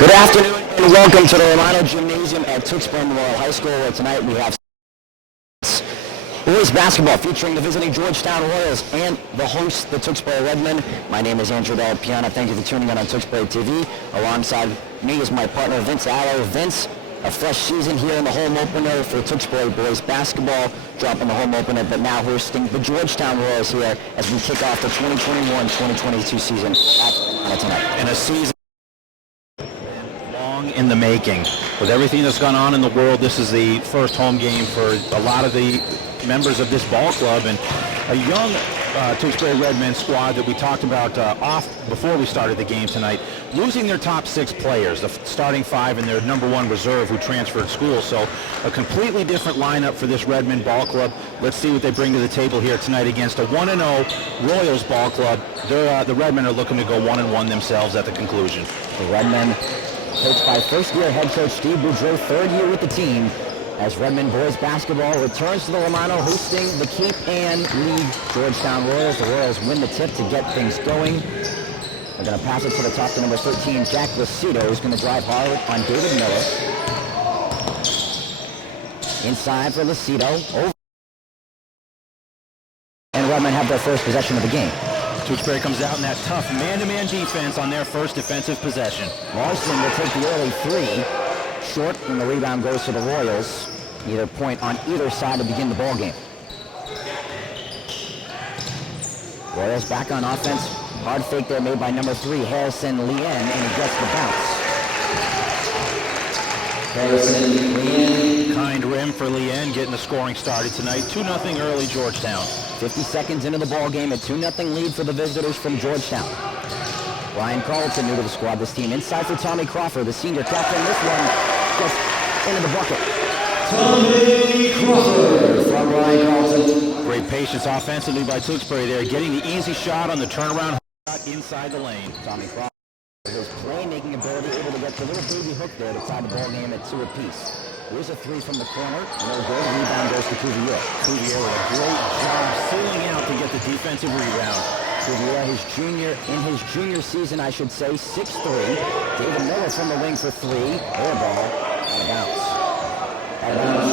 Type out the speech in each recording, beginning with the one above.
Good afternoon and welcome to the Romano Gymnasium at Tewksbury Memorial High School, where tonight we have boys basketball featuring the visiting Georgetown Royals and the host, the Tewksbury Redmen. My name is Andrew Del Piana. Thank you for tuning in on Tewksbury TV. Alongside me is my partner, Vince Allo. Vince, a fresh season here in the home opener for Tewksbury Boys Basketball, dropping the home opener, but now hosting the Georgetown Royals here as we kick off the 2021-2022 season at Romano tonight. In a season long in the making. With everything that's gone on in the world, this is the first home game for a lot of the members of this ball club, and a young Tewksbury Redmen squad that we talked about off before we started the game tonight, losing their top 6 players, the starting 5 and their number 1 reserve who transferred schools. So a completely different lineup for this Redmen ball club. Let's see what they bring to the table here tonight against a 1-0 Royals ball club. The Redmen are looking to go 1-1 themselves at the conclusion. The Redmen, coached by first-year head coach Steve Boudreau, third year with the team, as Redmen Boys Basketball returns to the Romano, hosting the Cape Ann League Georgetown Royals. The Royals win the tip to get things going. They're going to pass it to the top to number 13, Jack Lucido, who's going to drive hard on David Miller. Inside for Lucido. Over. And Redmen have their first possession of the game. Tewksbury comes out in that tough man-to-man defense on their first defensive possession. Larson will take the early three. Short, and the rebound goes to the Royals. Either point on either side to begin the ball game. Royals back on offense. Hard fake there made by number 3, Harrison Lien, and he gets the bounce. Harrison Lien. Kind rim for Lien, getting the scoring started tonight. 2-0 early Georgetown. 50 seconds into the ball game, a 2-0 lead for the visitors from Georgetown. Ryan Carlton, new to the squad, this team. Inside for Tommy Crawford, the senior captain. This one goes into the bucket. Tommy Crawford from Ryan Carlton. Great patience offensively by Tewksbury there, getting the easy shot on the turnaround shot inside the lane. Tommy Crawford, his playmaking ability, able to get the little baby hook there to tie the ball game at 2 apiece. Here's a 3 from the corner. No good. Rebound goes to Cuvier. Cuvier with a great job sealing out to get the defensive rebound. Cuvier, in his junior season, I should say, 6'3". David Miller from the wing for 3. Air ball. Out of bounds. Out of bounds.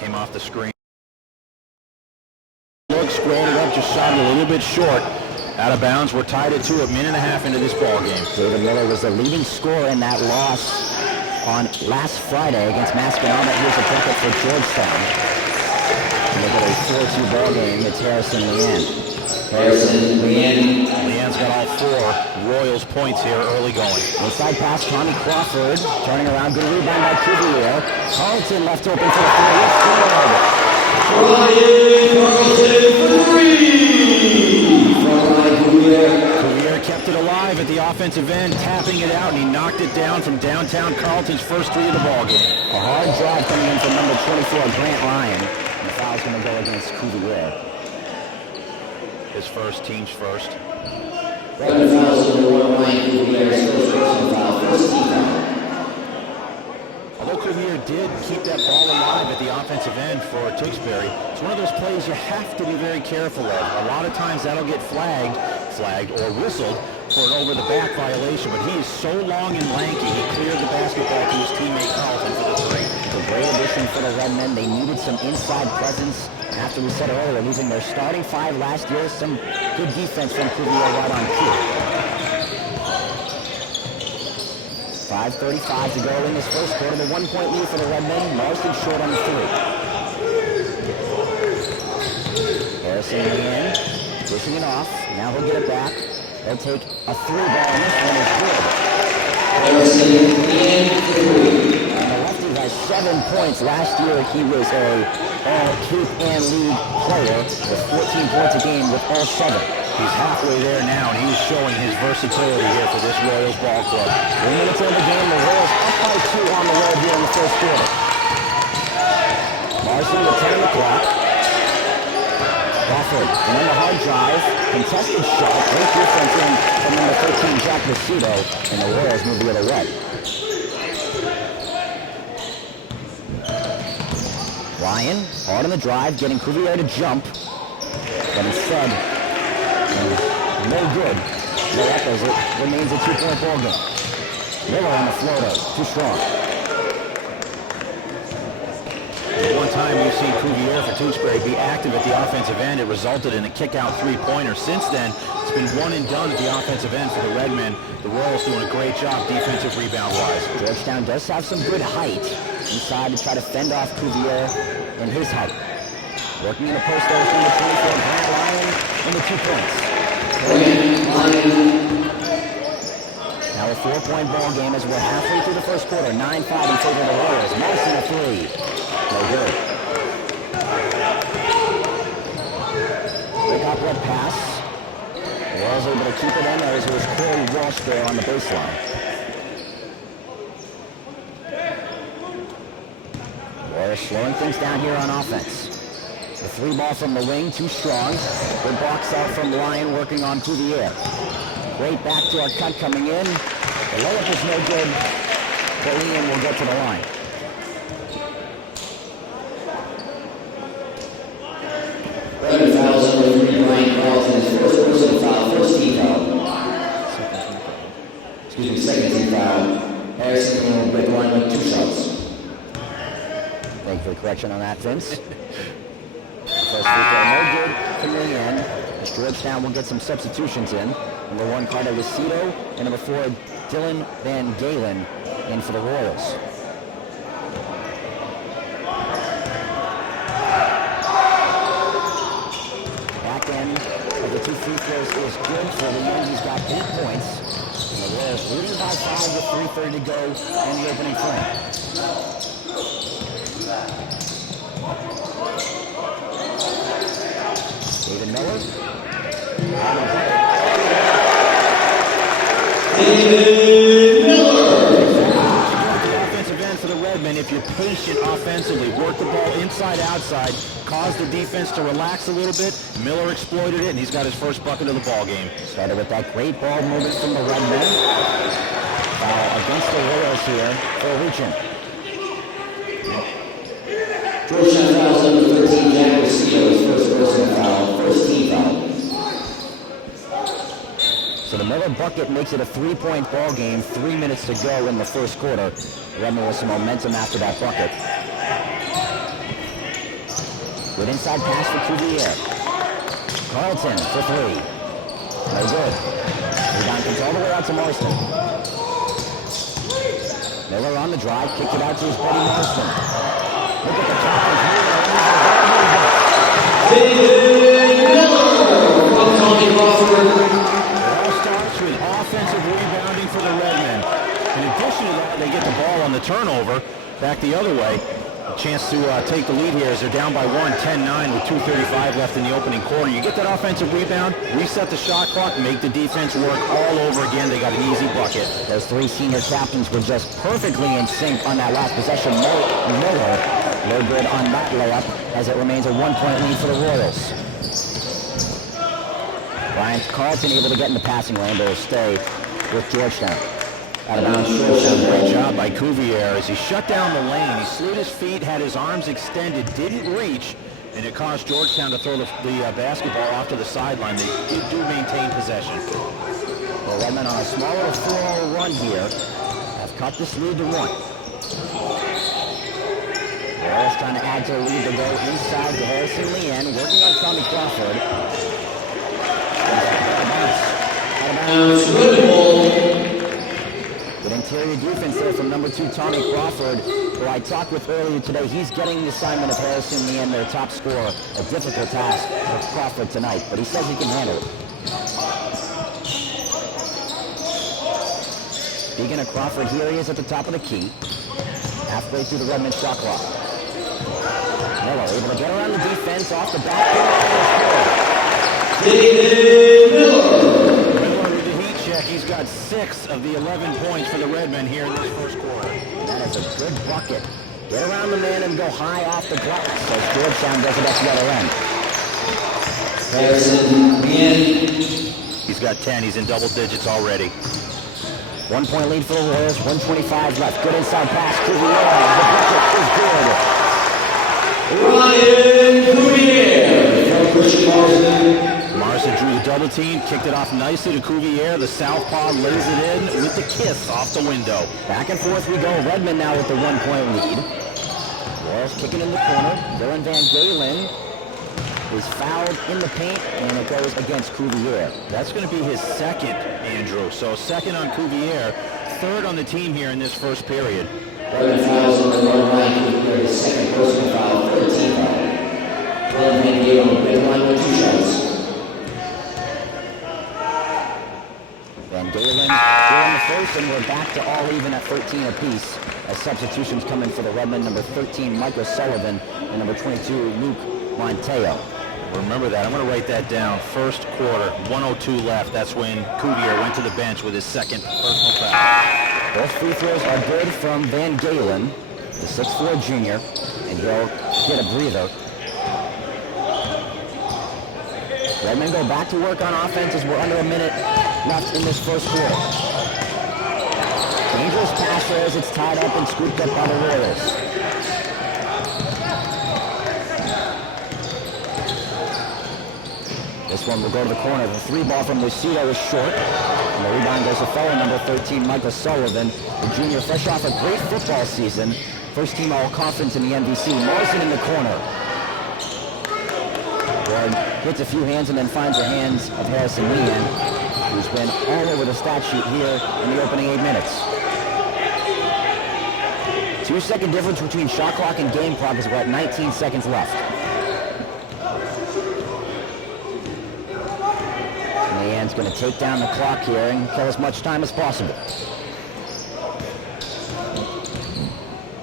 Came off the screen. Look, squared it up, just shot it a little bit short. Out of bounds. We're tied at 2, a minute and a half into this ball game. David Miller was the leading scorer in that loss on last Friday against Mascanoma. Here's a bucket for Georgetown. And they get a 4-2 ball game. It's Harrison Lien. Harrison Lien. Lien's got all 4 Royals points here early going. Inside pass, Tommy Crawford. Turning around, good rebound by Cuvier. Carlton left open for the 3. It's good. Carlton, 3. Cuvier kept it alive at the offensive end, tapping it out, and he knocked it down from downtown Carlton's first 3 of the ball game. A hard drive coming in from number 24, Grant Ryan. And the foul's going to go against Cuvier. His first, team's first. Although Cuvier did keep that ball alive at the offensive end for Tewksbury, it's one of those plays you have to be very careful of. A lot of times that'll get flagged or whistled for an over-the-back violation, but he is so long and lanky, he cleared the basketball to his teammate Carlton for the 3. A great addition for the Redmen. They needed some inside presence. After we said earlier, losing their starting 5 last year, some good defense from Cuvier right on cue. 5:35 to go in this first quarter. The 1-point lead for the Redmen. Larson short on the 3. Harrison Lien, pushing it off. Now he'll get it back. They'll take a 3 ball, and this one is good. Harrison Lien, 3. And the lefty has 7 points. Last year he was a Cape Ann League player with 14 points a game with all 7. He's halfway there now, and he's showing his versatility here for this Royals ball club. 3 minutes in the game, the Royals up by 2 on the road here in the first quarter. Larson will turn the clock. Crawford, and then the hard drive, contested shot, great defense in from number 13, Jack Lucido, and the Royals move the other way. Ryan, hard on the drive, getting Cuvier to jump, but instead, no good. layup as it remains a 2-point ball game. Miller on the floor though, too strong. One time we've seen Cuvier for Tewksbury be active at the offensive end. It resulted in a kick-out three-pointer. Since then, it's been one and done at the offensive end for the Redmen. The Royals doing a great job defensive rebound-wise. Georgetown does have some good height inside to try to fend off Cuvier and his height. Working in the post there is number 24, Grant Lyon, in the 2 points. Now a 4-point ball game as we're halfway through the first quarter. 9-5 in favor of the Royals. Marson a 3. No good. Big outlet pass. The Royals able to keep it in as it was Corey Walsh there on the baseline. Warriors slowing things down here on offense. The 3 ball from the wing, too strong. Good box out from Lyon working on Cuvier. Great backdoor cut coming in. The layup is no good, but Ian will get to the line. Redmond fouls number 3, Brian Carlton, his first personal foul, first team foul. Second team foul. Harrison will break the line with 2 shots. Thank you for the correction on that, Vince. First free throw, no good coming in. As Georgetown will get some substitutions in. Number 1, Carter Lucido, and number 4, Dylan Van Galen, in for the Royals. Back end of the 2 free throws is good for the Youngs. He's got 8 points. And the Royals leading by 5 with 3:30 to go in the opening frame. David Miller. Offensive end for the Redmen. If you're patient offensively, work the ball inside, outside, cause the defense to relax a little bit. Miller exploited it, and he's got his first bucket of the ball game. Started with that great ball movement from the Redmen. Foul against the Royals here for reaching. Georgetown fouls number 13, Jack Lucido, his first personal foul, first team foul. So the Miller bucket makes it a 3-point ball game, 3 minutes to go in the first quarter. Redmond with some momentum after that bucket. Good inside pass for Cuvier. Carlton for 3. No good. Rebound comes all the way out to Marston. Miller on the drive, kicked it out to his buddy Marston. Look at the challenge here. Offensive rebounding for the Redmen. In addition to that, they get the ball on the turnover back the other way. A chance to take the lead here as they're down by 1, 10-9 with 2:35 left in the opening quarter. You get that offensive rebound, reset the shot clock, make the defense work all over again. They got an easy bucket. Those 3 senior captains were just perfectly in sync on that last possession. Miller, no good on that layup as it remains a 1-point lead for the Royals. Brian Carlton able to get in the passing lane, but will stay with Georgetown. Out of bounds, Georgetown. Great job by Cuvier as he shut down the lane. He slid his feet, had his arms extended, didn't reach, and it caused Georgetown to throw the basketball off to the sideline. They do maintain possession. The Redmen on a small little 4-0 run here have cut this lead to 1. Royals trying to add to the lead to go inside to Harrison Leanne, working on Tommy Crawford. Good interior defense there from number 2, Tommy Crawford, who I talked with earlier today. He's getting the assignment of Harrison Leanne, their top scorer. A difficult task for Crawford tonight, but he says he can handle it. Speaking of Crawford, here he is at the top of the key. Halfway through the Redmond shot clock. Miller able to get around the defense off the back. David Miller with the heat check. He's got 6 of the 11 points for the Redmen here in this first quarter. That is a good bucket. Get around the man and go high off the glass as Georgetown does it at the other end. Harrison Leanne. He's got 10. He's in double digits already. 1-point lead for the Royals. 1:25 left. Good inside pass. Cuvier. The bucket is good. Ryan Cuvier. Marson Johnson drew the double team, kicked it off nicely to Cuvier. The southpaw lays it in with the kiss off the window. Back and forth we go. Redmond now with the 1-point lead. Royals kicking in the corner. Dylan Van Galen is fouled in the paint, and it goes against Cuvier. That's going to be his second, Andrew. So second on Cuvier, third on the team here in this first period. 11 fouls on the run line. Cuvier, his second personal foul, 13 foul. Dylan Van Galen, red line with 2 shots. Van Galen here in the first, and we're back to all even at 13 apiece as substitutions come in for the Redmond. Number 13, Michael Sullivan, and number 22, Luke Monteo. Remember that. I'm going to write that down. First quarter, 1:02 left. That's when Cuvier went to the bench with his second personal foul. Both free throws are good from Van Galen, the 6'4" junior, and he'll get a breather. Redmond go back to work on offense as we're under a minute left in this first quarter. Dangerous pass there as it's tied up and scooped up by the Royals. This one will go to the corner. The 3 ball from Lucido is short. And the rebound goes to fellow number 13, Michael Sullivan, the junior fresh off a great football season. First team all-conference in the MVC. Morrison in the corner. Ward hits a few hands and then finds the hands of Harrison Leanne, who's been all over the stat sheet here in the opening 8 minutes. 2-second difference between shot clock and game clock as we're at 19 seconds left. Leanne's going to take down the clock here and kill as much time as possible.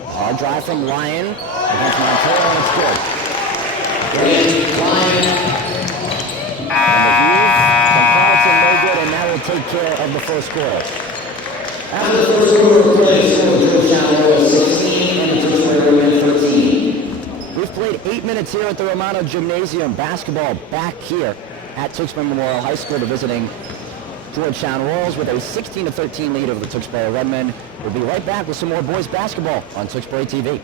Hard drive from Lyon against Montero, and it's good. Lyon. And the heave from Carlton, no good, and that will take care of the first quarter. After the first quarter of play, Georgetown Royals 16 and the Tewksbury Redmen 13. We've played 8 minutes here at the Romano Gymnasium. Basketball back here at Tewksbury Memorial High School, the visiting Georgetown Royals with a 16-13 lead over the Tewksbury Redmen. We'll be right back with some more boys basketball on Tewksbury TV.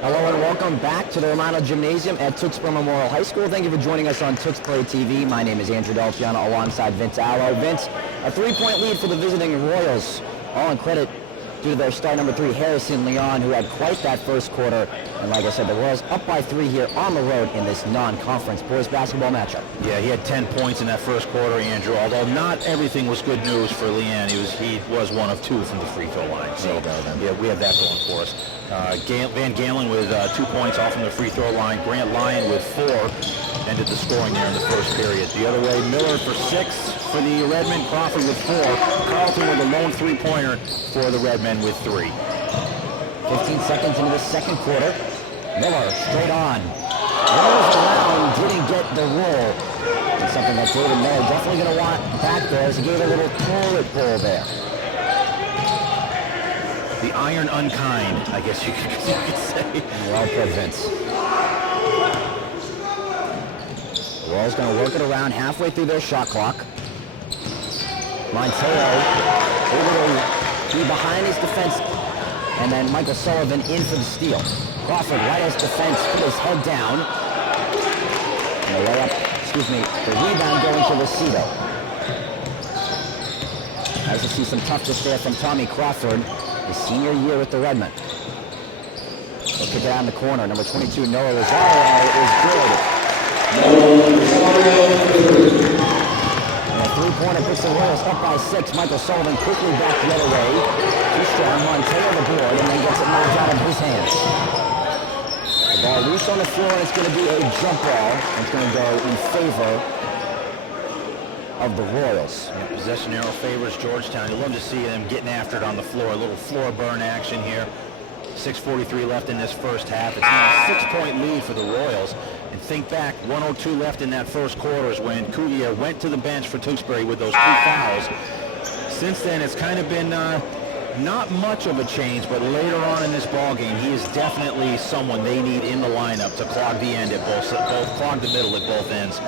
Hello and welcome back to the Romano Gymnasium at Tewksbury Memorial High School. Thank you for joining us on Tewksbury TV. My name is Andrew Del Piano alongside Vince Allo. Vince, a 3-point lead for the visiting Royals. All in credit due to their star number 3, Harrison Leon, who had quite that first quarter. And like I said, the Royals up by 3 here on the road in this non-conference boys basketball matchup. Yeah, he had 10 points in that first quarter, Andrew, although not everything was good news for Leanne. He was 1 of 2 from the free throw line. So, yeah, we have that going for us. Van Galen with 2 points off from the free throw line. Grant Lyon with 4 ended the scoring there in the first period. The other way, Miller for 6 for the Redmen, Crawford with 4. Carlton with a lone 3-pointer for the Redmen with 3. 15 seconds into the second quarter. Miller straight on. Rolls around, didn't get the roll. And something that David Miller definitely going to want back there as he gave a little toilet bowl there. The iron unkind, I guess you could say. Well put, Vince. The Royals going to work it around halfway through their shot clock. Monteo able to be behind his defense, and then Michael Sullivan in for the steal. Crawford right as defense, put his head down. And the layup, the rebound going to Lucido. Nice to see some toughness there from Tommy Crawford, his senior year with the Redmen. He'll kick it out in the corner. Number 22, Noah Rosario, is good. And a 3-pointer puts the Royals up by 6. Michael Sullivan quickly back the other way. Too strong, Monteo the board, and then gets it knocked out of his hands. The ball loose on the floor, and it's going to be a jump ball. It's going to go in favor of the Royals. Yeah, possession arrow favors Georgetown. You love to see them getting after it on the floor. A little floor burn action here. 6:43 left in this first half. It's now a 6-point lead for the Royals. And think back, 1:02 left in that first quarter is when Cuvier went to the bench for Tewksbury with those 2 fouls. Since then, it's kind of been not much of a change, but later on in this ball game, he is definitely someone they need in the lineup to clog the end at both clog the middle at both ends.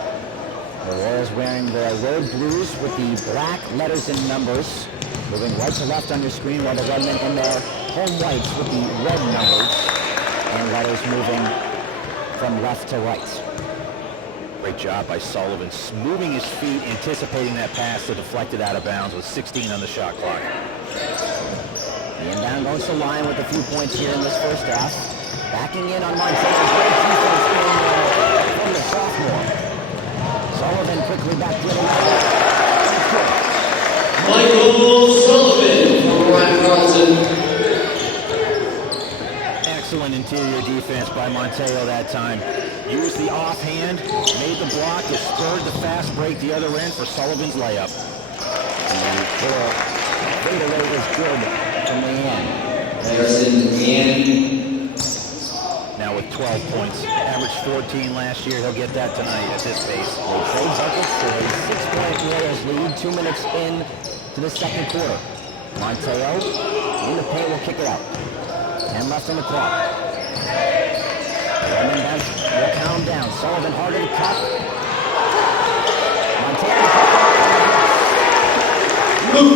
The Royals wearing their road blues with the black letters and numbers, moving right to left on your screen, while the Redmen in their home whites with the red numbers and letters moving from left to right. Great job by Sullivan, moving his feet, anticipating that pass to deflect it out of bounds with 16 on the shot clock. The inbound goes to line with a few points here in this first half. Backing in on Montero. Great defense from the sophomore. Sullivan quickly back to the Michael Sullivan from Ryan Carlson. Excellent interior defense by Monteo that time. Used the offhand, made the block, it spurred the fast break the other end for Sullivan's layup. And the fadeaway is good from Leanne. Harrison Leanne. Now with 12 points, averaged 14 last year, he'll get that tonight at this pace. They trade buckets for a 6-point Royals lead, 2 minutes in to the second quarter. Monteo in the paint will kick it out. 10 left on the clock. Redmond will calm down. Sullivan harder to cut. Monteo.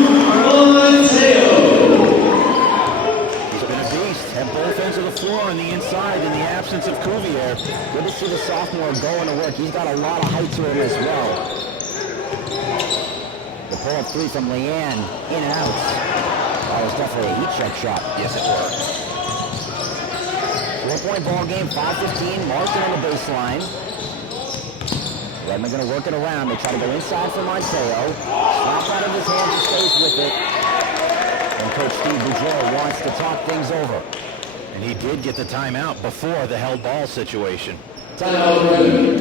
He's been a beast at both ends of the floor on the inside in the absence of Cuvier. Good to see the sophomore going to work. He's got a lot of height to him as well. The pull-up three from Leanne, in and out. That was definitely a heat check shot. Yes, it was. 4-point ball game, 5:15. Marston on the baseline. Redmond going to work it around. They try to go inside for Monteo. Slap out of his hands, he stays with it. And Coach Steve Boudreau wants to talk things over. And he did get the timeout before the held ball situation. Timeout.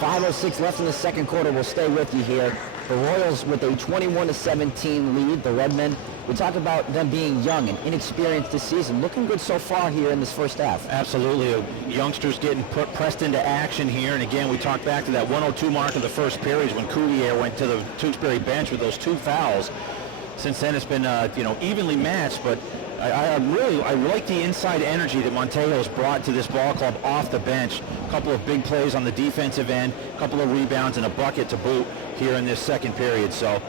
5:06 left in the second quarter. We'll stay with you here. The Royals with a 21-17 lead. The Redmen, we talk about them being young and inexperienced this season. Looking good so far here in this first half. Absolutely. Youngsters getting pressed into action here. And again, we talked back to that 102 mark of the first period when Cuvier went to the Tewksbury bench with those 2 fouls. Since then, it's been evenly matched, but I like the inside energy that Monteo has brought to this ball club off the bench. A couple of big plays on the defensive end, a couple of rebounds, and a bucket to boot here in this second period. So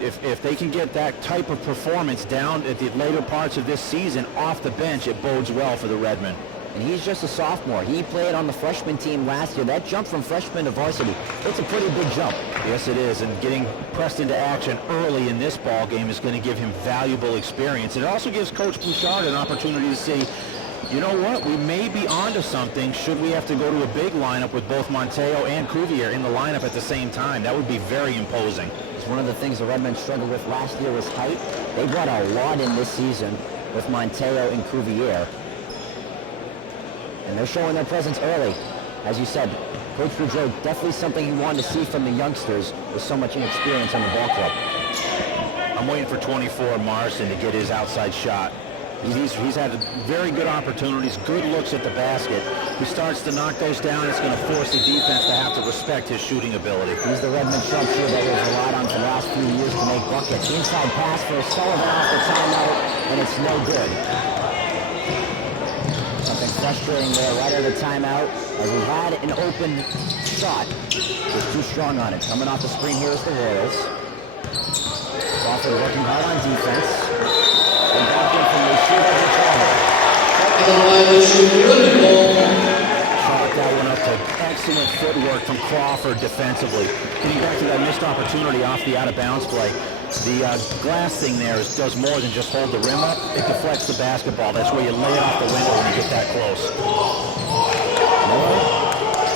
if they can get that type of performance down at the later parts of this season off the bench, it bodes well for the Redmen. And he's just a sophomore. He played on the freshman team last year. That jump from freshman to varsity, it's a pretty big jump. Yes, it is. And getting pressed into action early in this ball game is going to give him valuable experience. It also gives Coach Bouchard an opportunity to see, you know what, we may be onto something should we have to go to a big lineup with both Monteo and Cuvier in the lineup at the same time. That would be very imposing. It's one of the things the Redmen struggled with last year was height. They brought a lot in this season with Monteo and Cuvier. And they're showing their presence early. As you said, Coach Boudreau, definitely something he wanted to see from the youngsters with so much inexperience on the ball club. I'm waiting for 24 Marston to get his outside shot. He's had very good opportunities, good looks at the basket. He starts to knock those down, it's going to force the defense to have to respect his shooting ability. He's the Redmond sharpshooter that was relied on for the last few years to make buckets. Inside pass for Sullivan off the timeout, and it's no good. Something frustrating there right out of the timeout, as we had an open shot. Just too strong on it. Coming off the screen here is the Royals. Crawford working hard on defense. And back in from the shooter to Chalk that one up to excellent footwork from Crawford defensively. Getting back to that missed opportunity off the out-of-bounds play. The glass thing there does more than just hold the rim up. It deflects the basketball. That's where you lay it off the window when you get that close. Miller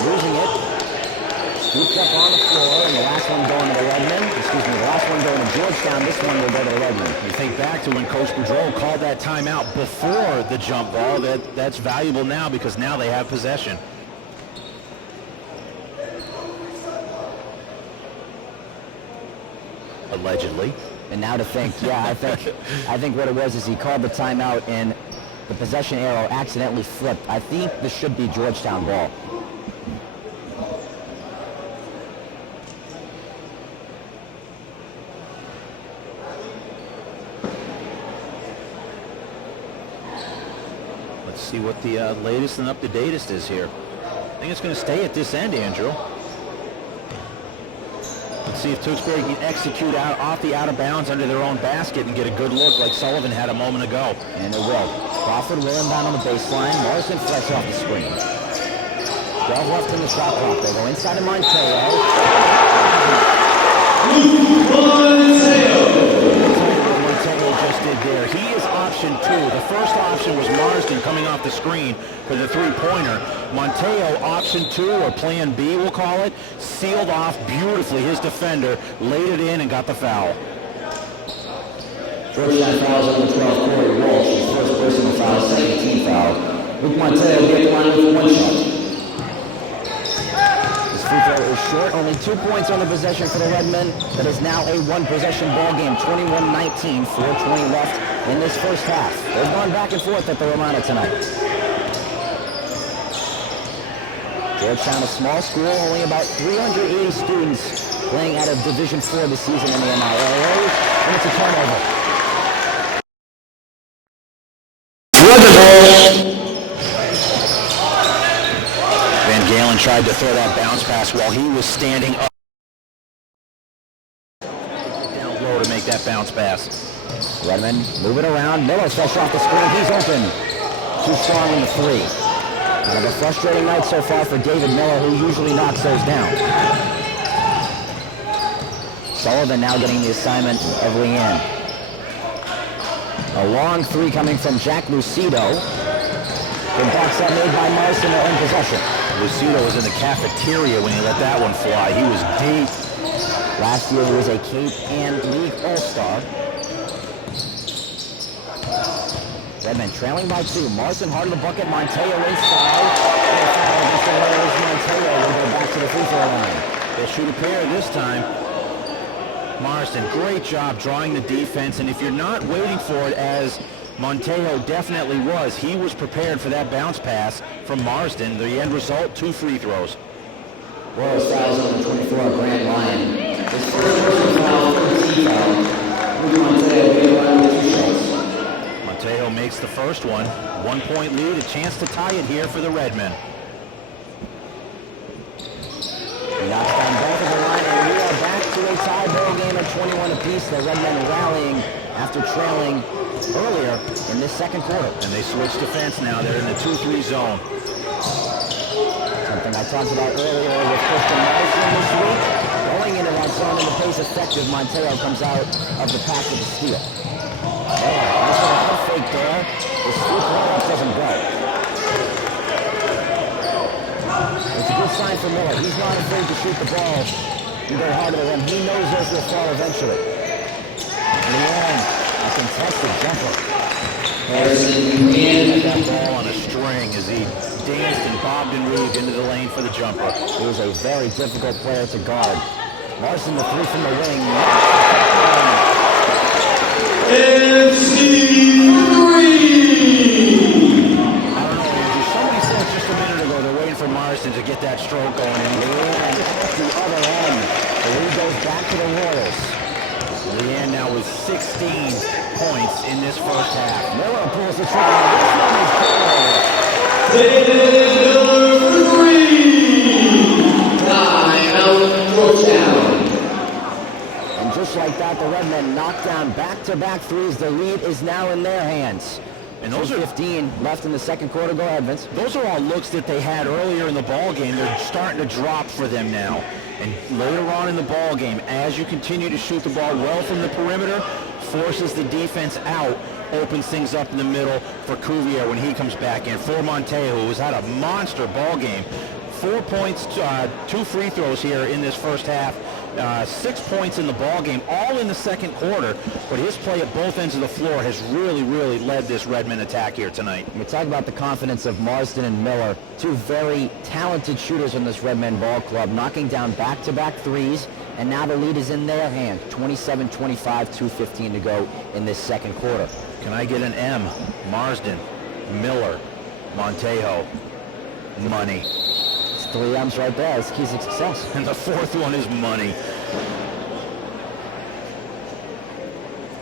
losing it. Scooped up on the floor, and the last one going to the Redmen. The last one going to Georgetown. This one will go to the Redmen. You think back to when Coach Boudreau called that timeout before the jump ball. That's valuable now because now they have possession. Allegedly. And now to think, I think what it was is he called the timeout and the possession arrow accidentally flipped. I think this should be Georgetown ball. Let's see what the latest and up-to-datest is here. I think it's going to stay at this end, Andrew. Let's see if Tewksbury can execute off the out-of-bounds under their own basket and get a good look like Sullivan had a moment ago. And it will. Crawford will inbound on the baseline. Morrison fresh off the screen. 12 left in the shot clock. They go inside of Monteo. Monteo just did there. He is option 2. The first option was Marsden coming off the screen for the three-pointer. Monteo, option 2, or plan B, we'll call it, sealed off beautifully. His defender laid it in and got the foul. Georgetown fouls on the 12, Corey Walsh, his first personal foul, second team foul. Luke Monteo will be at the line with 1 shot. His free throw is short, only 2 points on the possession for the Redmen. That is now a one-possession ball game, 21-19, 4:20 left in this first half. They've gone back and forth at the Romana tonight. Georgetown, a small school, only about 380 students playing out of Division IV this season in the NIAA, and it's a turnover. Van Galen tried to throw that bounce pass while he was standing up down low to make that bounce pass. Redmond move it around. Miller's fresh off the screen. He's open. Too strong in the 3. Kind of a frustrating night so far for David Miller, who usually knocks those down. Sullivan now getting the assignment of Leanne. A long 3 coming from Jack Lucido. The box up made by Marsden in possession. Lucido was in the cafeteria when he let that one fly. He was deep. Last year he was a Cape and League All-Star. Redmond trailing by 2. Marsden hard to the bucket. Monteo inside. Monteo will go back to the free throw line. They'll shoot a pair this time. Marsden, great job drawing the defense, and if you're not waiting for it, as Monteo definitely was, he was prepared for that bounce pass from Marsden. The end result, 2 free throws. Royals fouls on the 24 Grand Lion. His first personal foul, 13 foul. Luke Monteo will be at the line with 2 shots. Monteo makes the first one. 1 point lead, a chance to tie it here for the Redmen. He knocks down both of the line, and we are back to a tie ball game at 21 apiece. The Redmen rallying after trailing earlier in this second quarter. And they switch defense now. They're in the 2-3 zone. Something I talked about earlier with Christian Marsden this week. Going into that zone and the pace effective, Monteo comes out of the pack with a steal. Nice little head fake there. The sweep layup doesn't go. It's a good sign for Miller. He's not afraid to shoot the ball and go harder than him. He knows those will fall eventually. Leanne, a contested jumper. Leanne got that ball on a string as he danced and bobbed and weaved into the lane for the jumper. He was a very difficult player to guard. Marsden, the 3 from the wing. MC3! Somebody said just a minute ago they're waiting for Marsden to get that stroke going, and Leanne at the other end. The lead goes back to the Royals. Leanne now with 16 points in this first half. Miller pulls the trigger. This one is David Miller for 3! Timeout, Georgetown. And just like that, the Redmen knocked down back-to-back threes. The lead is now in their hands. And those are 15 left in the second quarter. Go ahead, Vince. Those are all looks that they had earlier in the ball game. They're starting to drop for them now. And later on in the ball game, as you continue to shoot the ball well from the perimeter, forces the defense out, opens things up in the middle for Cuvier when he comes back in. For Monteo, who has had a monster ball game. 4 points, 2 free throws here in this first half. 6 points in the ball game, all in the second quarter. But his play at both ends of the floor has really, really led this Redmen attack here tonight. We talk about the confidence of Marsden and Miller, 2 very talented shooters in this Redmen ball club, knocking down back-to-back threes, and now the lead is in their hand. 27-25, 2:15 to go in this second quarter. Can I get an M? Marsden, Miller, Monteo, money. It's 3 M's right there. It's keys to success. And the fourth one is money.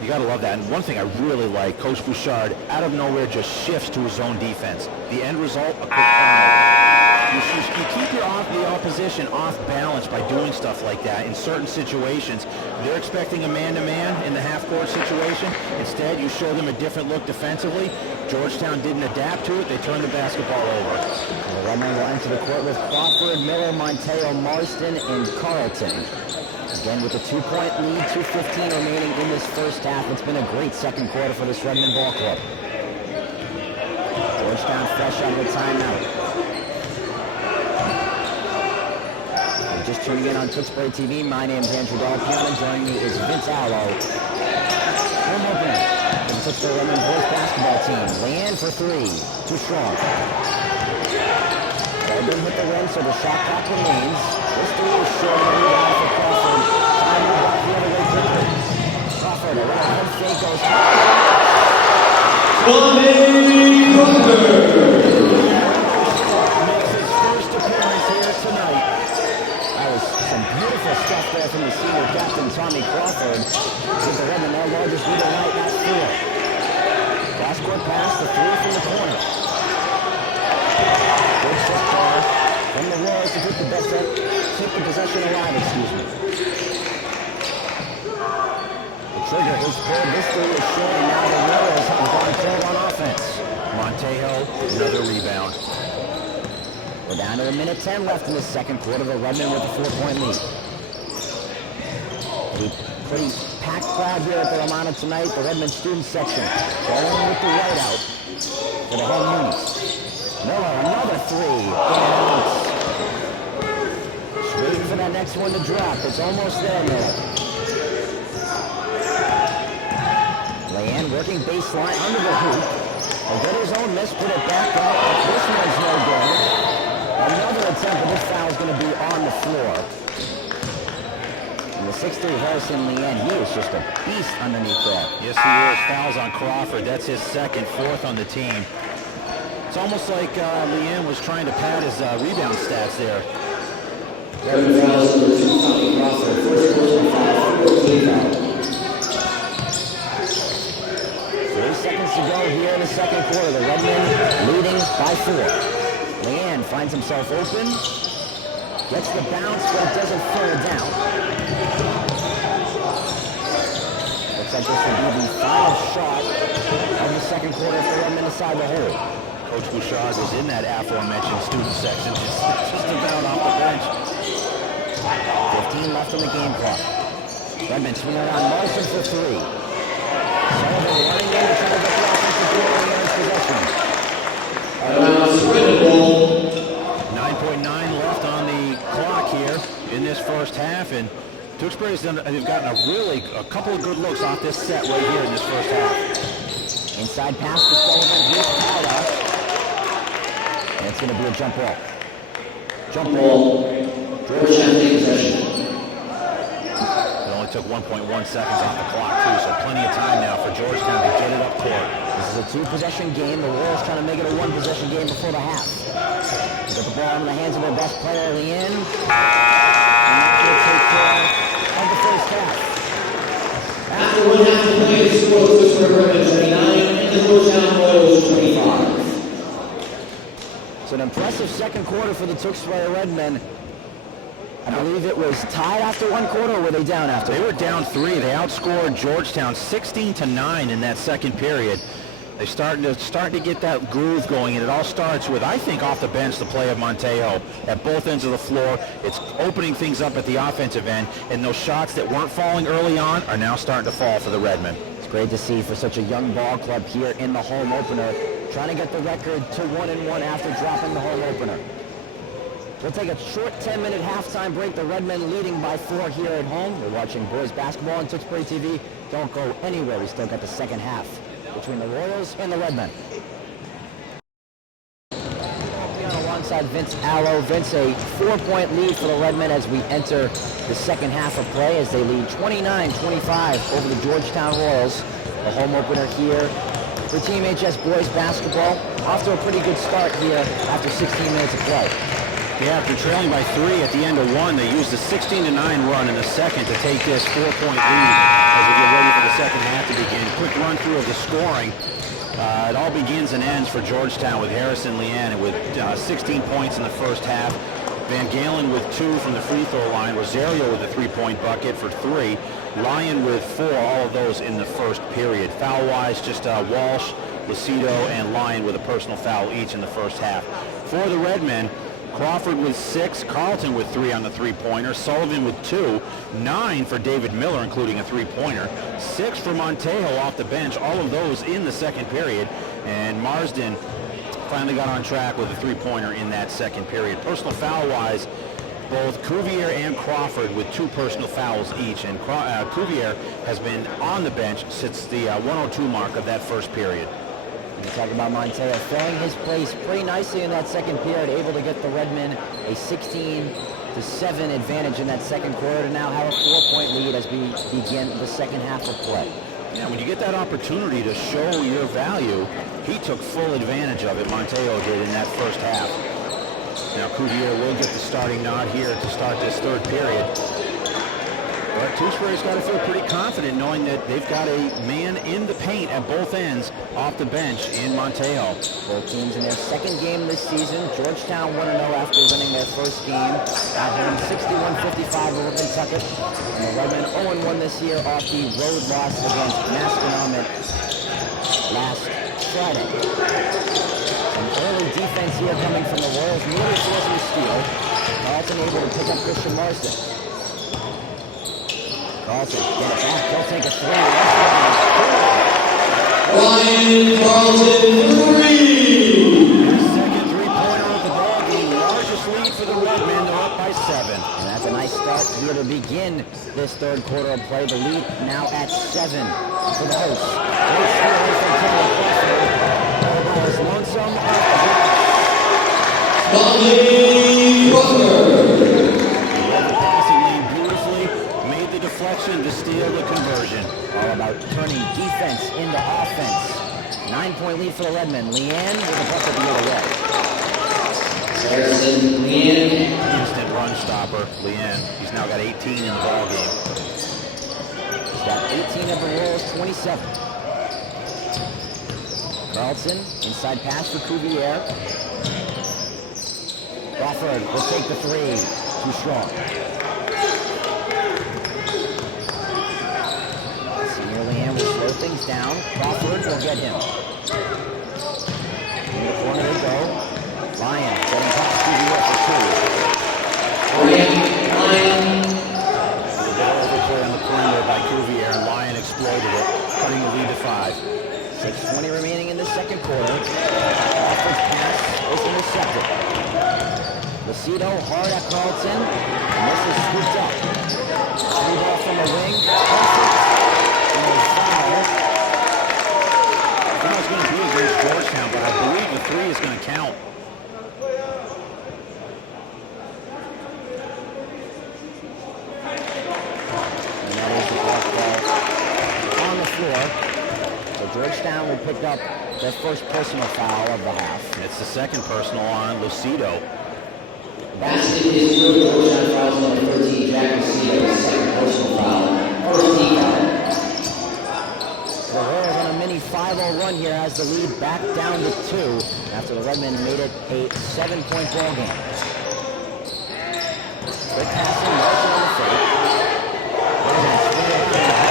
You got to love that. And one thing I really like, Coach Bouchard, out of nowhere, just shifts to his own defense. The end result, a quick turnover. You keep the opposition off balance by doing stuff like that in certain situations. They're expecting a man-to-man in the half-court situation. Instead, you show them a different look defensively. Georgetown didn't adapt to it. They turned the basketball over. The Redmen will enter the court with Crawford, Miller, Monteo, Marston, and Carlton. Again, with a 2-point lead, 2:15 remaining in this first half. It's been a great second quarter for this Redmond ball club. Georgetown fresh out of a timeout. You're just tuning in on Tewksbury TV. My name is Andrew Delpiana. Joining me is Vince Allo. Home opener for the Tewksbury Redmond Boys Basketball team. Leanne for three. Too strong. Redmond hit the rim, so the shot clock remains. This three is short. Rebound for Crawford. Trying to move back the other way quickly. Crawford around. Fake goes high. Bonnie Crawford. Makes his first appearance here tonight. That was some beautiful stuff there from the senior captain, Tommy Crawford. With the Redmond, their largest lead of the night, that's four. Cross-court pass, the three from the corner. Good shot there from the Royals to keep the possession alive, excuse me. The trigger is pulled. This three is short, and now the Royals have gone cold on offense. Monteo, another rebound. We're down to a minute 10 left in the second quarter. The Redmond with a 4-point lead. A pretty packed crowd here at the Romano tonight. The Redmond student section going with the whiteout for the home unis. Miller, another three. Just waiting for that next one to drop. It's almost there, Miller. Leanne working baseline under the hoop. He'll get his own miss, put it back out. This one's no good. Another attempt, but this foul is going to be on the floor. And the 6'3" Harrison Leanne, he is just a beast underneath there. Yes, he is. Fouls on Crawford. That's his second, fourth on the team. It's almost like Leanne was trying to pad his rebound stats there. 11 fouls for Tommy Crawford. First personal foul, 14 foul. 3 seconds to go here in the second quarter. The Redmen leading by 4. Leanne finds himself open. Gets the bounce, but it doesn't throw it down. Looks like this will be the final shot of the second quarter for the Redmen inside the hole. Coach Bouchard was in that aforementioned student section, just about off the bench. 15 left on the game clock. Redmond swinging around Marshall for 3. Sullivan running in to try to get the offensive board in the possession. Spread the ball. 9.9 left on the clock here in this first half, and Tewksbury's they've gotten a couple of good looks off this set right here in this first half. Inside pass to Sullivan. Here's Powder. And it's going to be a jump ball. Jump ball. Georgetown takes possession. It only took 1.1 seconds off the clock, too, so plenty of time now for Georgetown to get it up court. This is a 2-possession game. The Royals trying to make it a 1-possession game before the half. They got the ball in the hands of their best player, Leanne. And that will take care of the first half. After 1 half to play, the score is Tewksbury Redmond 29 and the Georgetown Royals 25. It's an impressive second quarter for the Tewksbury Redmen. I believe it was tied after one quarter, or were they down after? They were down 3. They outscored Georgetown 16-9 in that second period. They're starting to get that groove going, and it all starts with, I think, off the bench, the play of Monteo at both ends of the floor. It's opening things up at the offensive end, and those shots that weren't falling early on are now starting to fall for the Redmen. It's great to see for such a young ball club here in the home opener, trying to get the record to 1-1 after dropping the home opener. We'll take a short 10-minute halftime break. The Redmen leading by 4 here at home. We're watching boys basketball on Tewksbury TV. Don't go anywhere. We still got the second half between the Royals and the Redmen. Alongside Vince Allo. Vince, a 4-point lead for the Redmen as we enter the second half of play as they lead 29-25 over the Georgetown Royals. The home opener here for TMHS Boys Basketball. Off to a pretty good start here after 16 minutes of play. Yeah, after trailing by 3 at the end of 1, they used the 16-9 run in the second to take this 4-point lead as we get ready for the second half to begin. Quick run through of the scoring. It all begins and ends for Georgetown with Harrison Leanne with 16 points in the first half. Van Galen with 2 from the free throw line. Rosario with a 3-point bucket for 3. Lyon with 4, all of those in the first period. Foul-wise, just Walsh, Lucido, and Lyon with a personal foul each in the first half. For the Redmen, Crawford with 6, Carlton with 3 on the three-pointer, Sullivan with 2, 9 for David Miller, including a three-pointer, 6 for Montejo off the bench, all of those in the second period, and Marsden finally got on track with a three-pointer in that second period. Personal foul-wise, both Cuvier and Crawford with 2 personal fouls each, and Cuvier has been on the bench since the 102 mark of that first period. You talk about Montejo filling his place pretty nicely in that second period, able to get the Redmen a 16-7 advantage in that second quarter to now have a 4-point lead as we begin the second half of play. Yeah, when you get that opportunity to show your value, he took full advantage of it, Montejo did, in that first half. Now Cuvier will get the starting nod here to start this third period. But Tewksbury's got to feel pretty confident knowing that they've got a man in the paint at both ends off the bench in Montejo. Both teams in their second game this season. Georgetown 1-0 after winning their first game at home 61-55 over Kentucky. And the Redmen 0-1 this year off the road loss against Masconomet last Friday. Some early defense here coming from the Royals, nearly forcing a steal. Carlton able to pick up Christian Marsden. Carlton, get it back, he'll take a 3. Ryan Carlton, 3. His second three-pointer of the ball game, largest lead for the Redmen. They're up by 7. And that's a nice start here to begin this third quarter of play. The lead now at 7 for the hosts. Great steal from Kendall Crawford. The ball is lonesome. Bobby Butler. Passing lane beautifully, made the deflection to steal the conversion. All about turning defense into offense. 9-point lead for the Redmen. Leanne with a bucket the other way. Harrison Leanne. Instant run stopper, Leanne. He's now got 18 in the ball game. He's got 18 of the Royals, 27. Carlton, inside pass for Cuvier. Crawford will take the 3. Too strong. Senior Leanne will slow things down. Crawford will get him. In the corner they go. Lyon getting past Cuvier for 2. Ryan. The ball overplay on the perimeter by Cuvier, and Lyon exploited it, cutting the lead to 5. 6:20 remaining in the second quarter. Crawford's pass is intercepted. Lucido hard at Carlton, and this is scooped up. Free ball from the wing. Perfect. And a foul. I thought it was going to be against Georgetown, but I believe the 3 is going to count. And that is the block ball on the floor. So Georgetown will pick up their first personal foul of the half. It's the second personal on Lucido. Basket is good. Georgetown fouls number 13, Jack Lucido, second personal foul. First team foul. The Royals on a mini 5-0 run here has the lead back down to 2 after the Redmen made it a 7-point ball game. Good passing, Marshall on the fake. Redmen swing it around.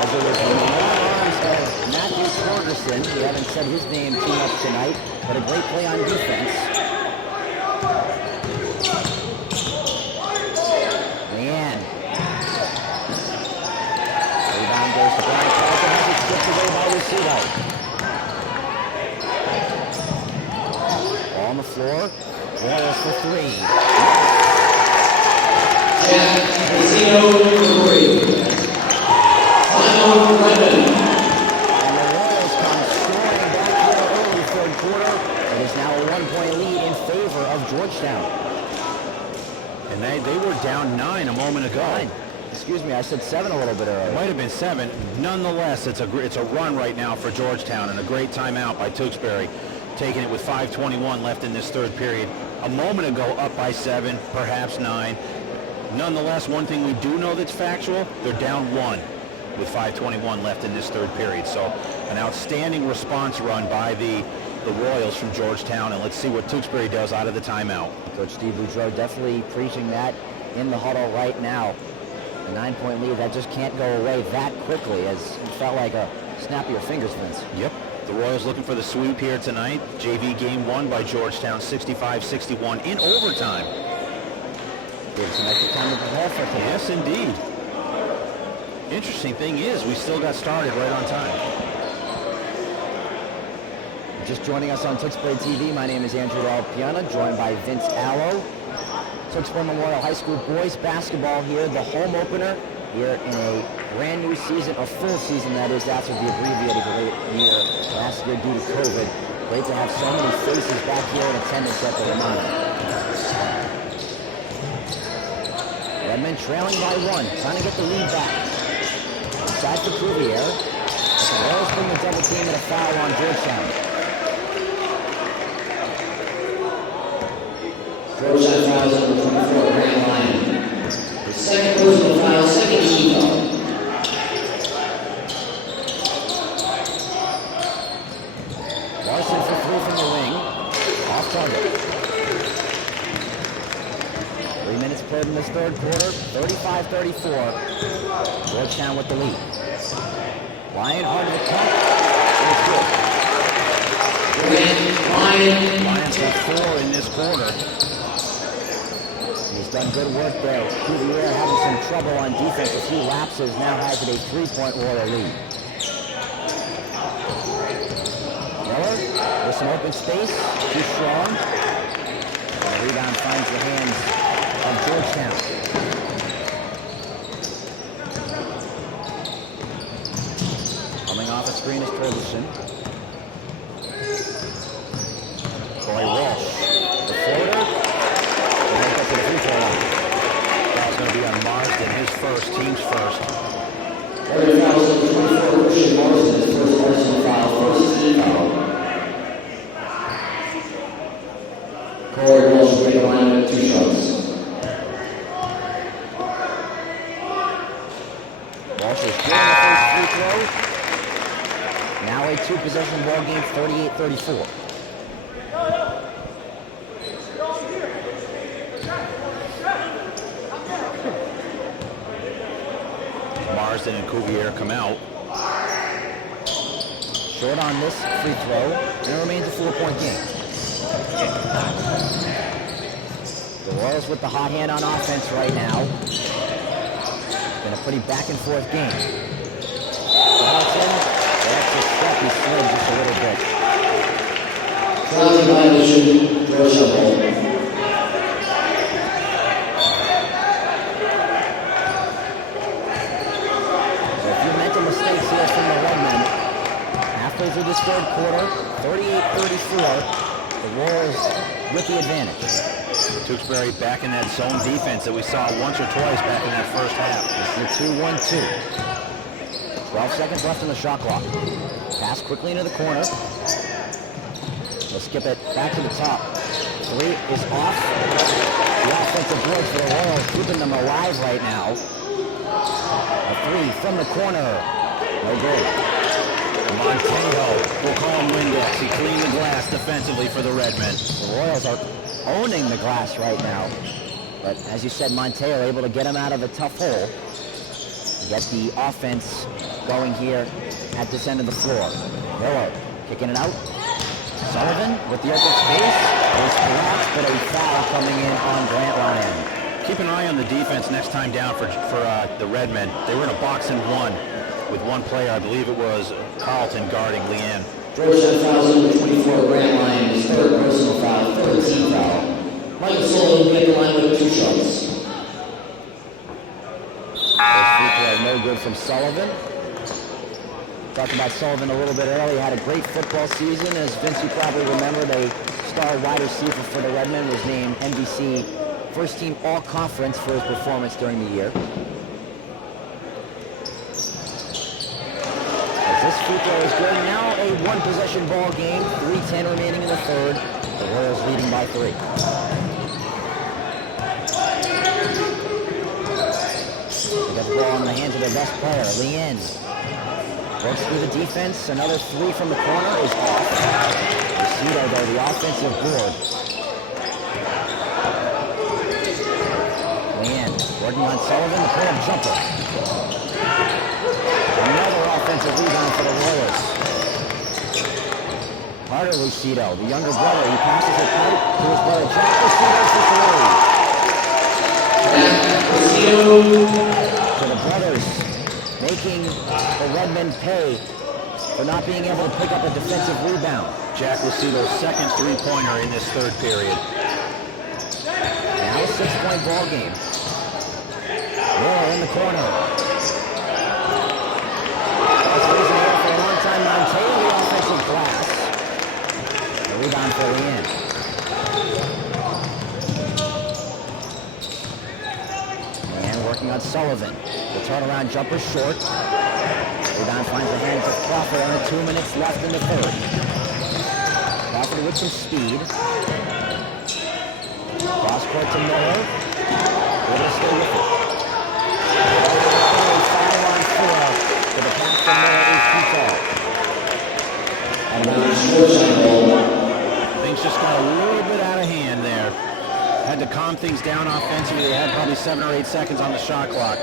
As it was in the long arms of Matthew Torgerson. We haven't said his name too much tonight, but a great play on defense. Leanne. Rebound goes to Brian Carlton. Has it stripped away by Lucido. Ball on the floor. Royals for 3. Jack Lucido, 3. Final Redmen. And the Royals come scoring back here early third quarter. It is now a 1-point lead in favor of Georgetown. And they were down 9 a moment ago. 9. Excuse me, I said 7 a little bit It earlier. might have been 7. Nonetheless, it's a run right now for Georgetown, and a great timeout by Tewksbury, taking it with 5:21 left in this third period. A moment ago, up by 7, perhaps 9. Nonetheless, one thing we do know that's factual, they're down 1. with 5:21 left in this third period. So an outstanding response run by the Royals from Georgetown, and let's see what Tewksbury does out of the timeout. Coach Steve Boudreau definitely preaching that in the huddle right now. A 9-point lead, that just can't go away that quickly, as it felt like a snap of your fingers, Vince. Yep. The Royals looking for the sweep here tonight. JV game won by Georgetown 65-61 in overtime. Give some extra time to prepare for it. Yes, indeed. Interesting thing is, we still got started right on time. Just joining us on Tewksbury TV, my name is Andrew Piana, joined by Vince Allo. Tewksbury Memorial High School Boys Basketball here, the home opener here in a brand new season, a full season that is after the abbreviated year last year due to COVID. Great to have so many faces back here in attendance at the Romano. Redmond trailing by 1, trying to get the lead back. Inside for Cuvier. The Royals bring the double team and a foul on Georgetown. Georgetown fouls number 24, Grant Lyon. The second personal foul, second team foul. Larson for 3 from the wing. Off target. 3 minutes played in this third quarter. 35-34. Georgetown with the lead. Lyon hard to the cup. Grant Lyon. Lions have 4 in this quarter. He's done good work there. Cuvier having some trouble on defense. A few lapses, now has it a 3-point Royal lead. Miller with some open space. Too strong. And the rebound finds the hands of Georgetown. Coming off a screen is Ferguson. Boy Walsh. The floater. That's going to be on Marsden, his first, team's first. Third foul number 24, Christian Morrison, his first personal foul, first team foul. Corey Walsh will bring the line with 2 shots. Walsh is getting the first free throw. Now a 2-possession ball game, 38-34. Marsden and Cuvier come out. Short on this free throw, and it remains a 4-point game. The Royals with the hot hand on offense right now. Been a pretty back-and-forth game. Donaldson, that's a step, he slid just a little bit. Fouling violation, Georgetown ball. Mistakes here from the Redmen. Halfway through this third quarter, 38-34. The Royals with the advantage. Tewksbury back in that zone defense that we saw once or twice back in that first half. This is the 2-1-2. 12 seconds left in the shot clock. Pass quickly into the corner. They'll skip it back to the top. 3 is off. The offensive board for the Royals keeping them alive right now. A 3 from the corner. No good. Montejo, we'll call him Windex. He cleaned the glass defensively for the Redmen. The Royals are owning the glass right now. But as you said, Montejo able to get him out of a tough hole. Get the offense going here at this end of the floor. Miller kicking it out. Sullivan with the open space. Is blocked, but a foul coming in on Grant Lyon. Keep an eye on the defense next time down for the Redmen. They were in a box and 1 with one player. I believe it was Carlton guarding Leanne. Georgetown fouls number 24, Grant Lyon, his third personal foul, third team foul. Michael Sullivan will get the line with 2 shots. First free throw, no good from Sullivan. Talked about Sullivan a little bit earlier. Had a great football season. As Vince, you probably remembered, a star wide receiver for the Redmen was named NBC First Team All-Conference for his performance during the year. As this free throw is good. Now a 1-possession ball game. 3:10 remaining in the third. The Royals leading by 3. They got the ball ball in the hands of their best player, Leanne. Works through the defense. Another three from the corner is off. Lucido, though, the offensive board. Leanne working on Sullivan, the pull-up jumper. Another offensive rebound for the Royals. Carter Lucido, the younger brother, he passes it out to his brother Jack Lucido for three. So the brothers making the Redmen pay for not being able to pick up a defensive rebound. Jack Lucido's second three-pointer in this third period. Now a 6-point ball game. Moore in the corner. That's losing it for a long time. Monteo, the offensive glass. The rebound for Leanne. Leanne working on Sullivan. The turnaround jumper short. Rebound finds the hands of Crawford. Only 2 minutes left in the third. Crawford with some speed. Cross court to Miller. Will stay with it. 5-on-4. So the pass to Miller is too far. Things just got a little bit out of hand there. Had to calm things down offensively. They had probably 7 or 8 seconds on the shot clock.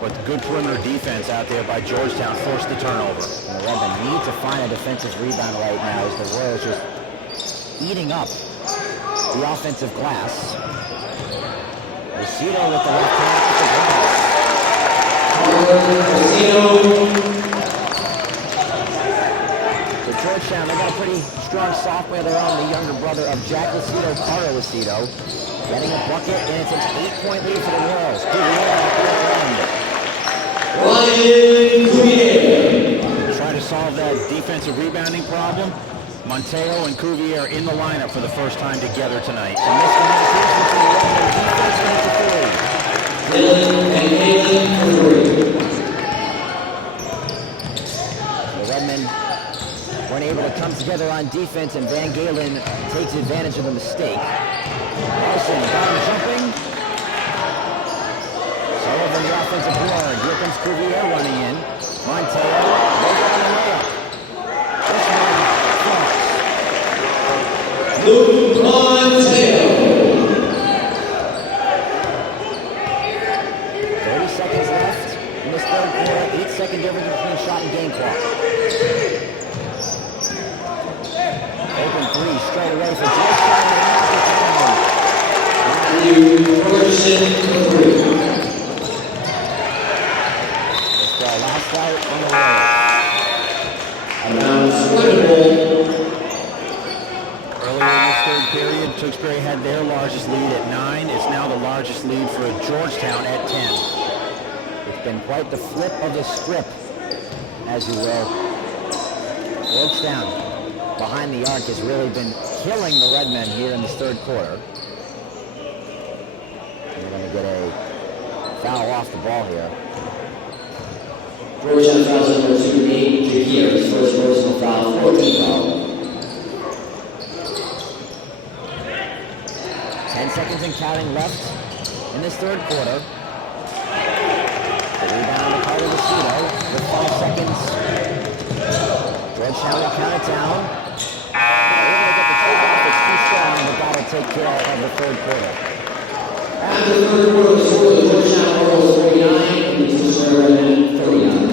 But good perimeter defense out there by Georgetown forced the turnover. And the Redmen need to find a defensive rebound right now as the Royals just eating up the offensive glass. Lucido with the left hand to the glass. So Georgetown, they got a pretty strong sophomore of their own, the younger brother of Jack Lucido, Carter Lucido, getting a bucket, and it's an 8-point lead for the Royals. Try to solve that defensive rebounding problem. Monteo and Cuvier in the lineup for the first time together tonight. The Redmen weren't able to come together on defense, and Van Galen takes advantage of the mistake. Nelson down jumping. Sullivan the offensive board. Here comes Cuvier running in. Monteo, over on the layup. This one falls. Luke Monteo. 30 seconds left in this third quarter. 8-second difference between shot and game clock. Open three straight away for Georgetown. Last out on the Earlier in this third period, Tewksbury had their largest lead at 9. It's now the largest lead for Georgetown at 10. It's been quite the flip of the script, as you will. Georgetown behind the arc has really been killing the Redmen here in this third quarter. We're going to get a foul off the ball here. Georgetown fouls number 2, Nate Jagier, his first personal foul, 14 foul. 10 seconds and counting left in this third quarter. The rebound to Carter Lucido with 5 seconds. Georgetown will count it down. They're able to get the takeoff. It's too strong, but that'll take care of the third quarter. After the third quarter, the score of the Georgetown Royals 49 and the Tewksbury Redmen 39.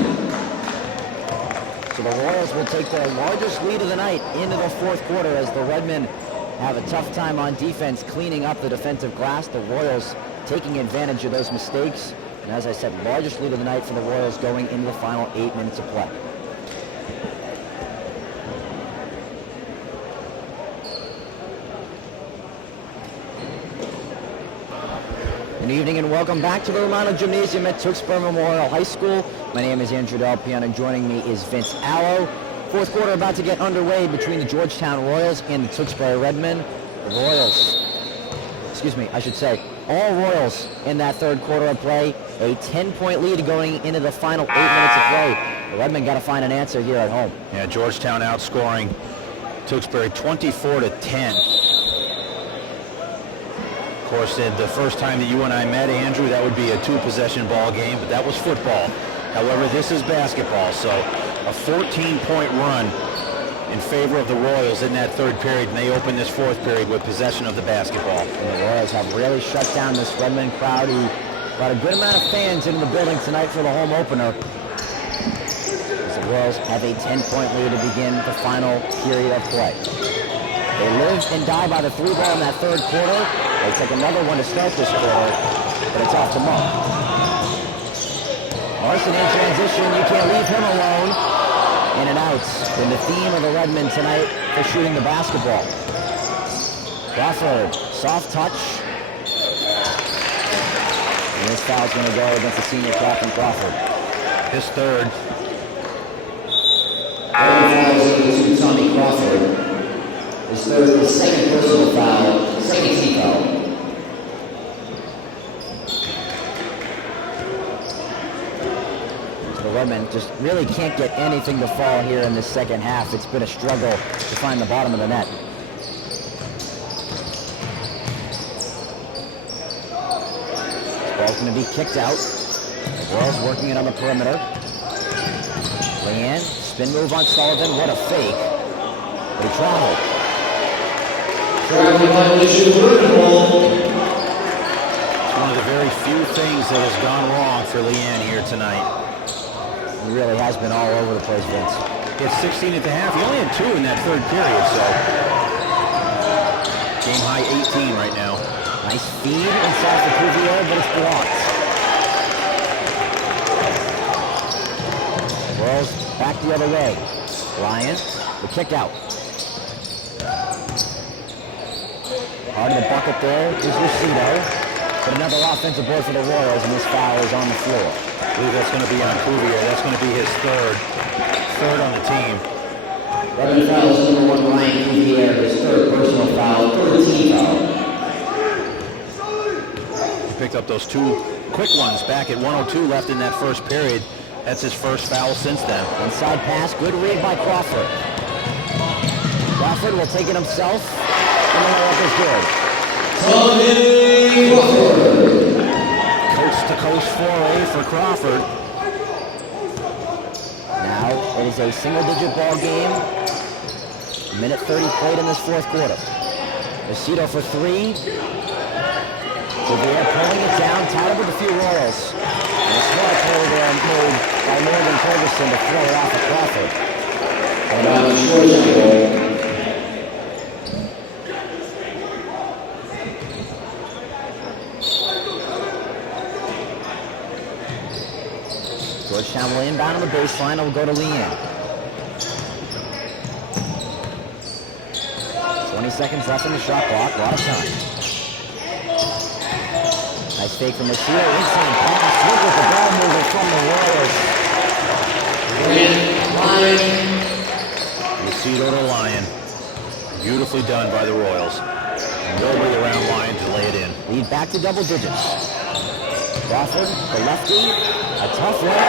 So the Royals will take their largest lead of the night into the fourth quarter as the Redmen have a tough time on defense cleaning up the defensive glass. The Royals taking advantage of those mistakes. And as I said, largest lead of the night for the Royals going into the final 8 minutes of play. Good evening and welcome back to the Romano Gymnasium at Tewksbury Memorial High School. My name is Andrew Del Piano, and joining me is Vince Allo. Fourth quarter about to get underway between the Georgetown Royals and the Tewksbury Redmen. The Royals, all Royals in that third quarter of play. A 10-point lead going into the final 8 minutes of play. The Redmen got to find an answer here at home. Yeah, Georgetown outscoring Tewksbury 24-10. Of course, the first time that you and I met, Andrew, that would be a 2-possession ball game, but that was football. However, this is basketball, so a 14-point run in favor of the Royals in that third period, and they open this fourth period with possession of the basketball. And the Royals have really shut down this Redmond crowd, who brought a good amount of fans into the building tonight for the home opener. As the Royals have a 10-point lead to begin the final period of play. They live and die by the 3-ball in that third quarter. They take another one to start this quarter, but it's off the mark. Larson in transition, you can't leave him alone. In and out. Been the theme of the Redmen tonight for shooting the basketball. Crawford, soft touch. And this foul's going to go against the senior captain, Crawford. His third. To Tommy Crawford. His third, his second personal foul, second team foul. The Redmen just really can't get anything to fall here in this second half. It's been a struggle to find the bottom of the net. This ball's going to be kicked out. Royals working it on the perimeter. Leanne, spin move on Sullivan. What a fake. But he traveled. It's one of the very few things that has gone wrong for Leanne here tonight. He really has been all over the place, Vince. It's 16 at the half. He only had 2 in that third period, so game high 18 right now. Nice feed inside for Cuvier, but it's blocked. Royals back the other way. Ryan, the kick out. Hard in the bucket there is Lucido. But another offensive board for the Royals, and this foul is on the floor. I believe that's going to be on Cuvier. That's going to be his third on the team. Redmond fouls number 1 Ryan Cuvier, his third personal foul, third team foul. He picked up those 2 quick ones back at 1:02 left in that first period. That's his first foul since then. Inside pass, good read by Crawford. Crawford will take it himself, and the layup is good. Tommy Crawford. Coast-to-coast foray for Crawford. Now it is a single-digit ball game. Minute 30 played in this fourth quarter. Lucido for 3. Cuvier pulling it down, tied up with a few Royals. And a smart play there made by Morgan Ferguson to throw it off of Crawford. Georgetown will inbound on the baseline. It will go to Leanne. 20 seconds left in the shot clock. A lot of time. Nice fake from Lucido. Inside pass. Look at the ball mover from the Royals. Lucido to Lyon. Beautifully done by the Royals. Nobody around Lyon to lay it in. Lead back to double digits. Crawford, the lefty. A tough one to the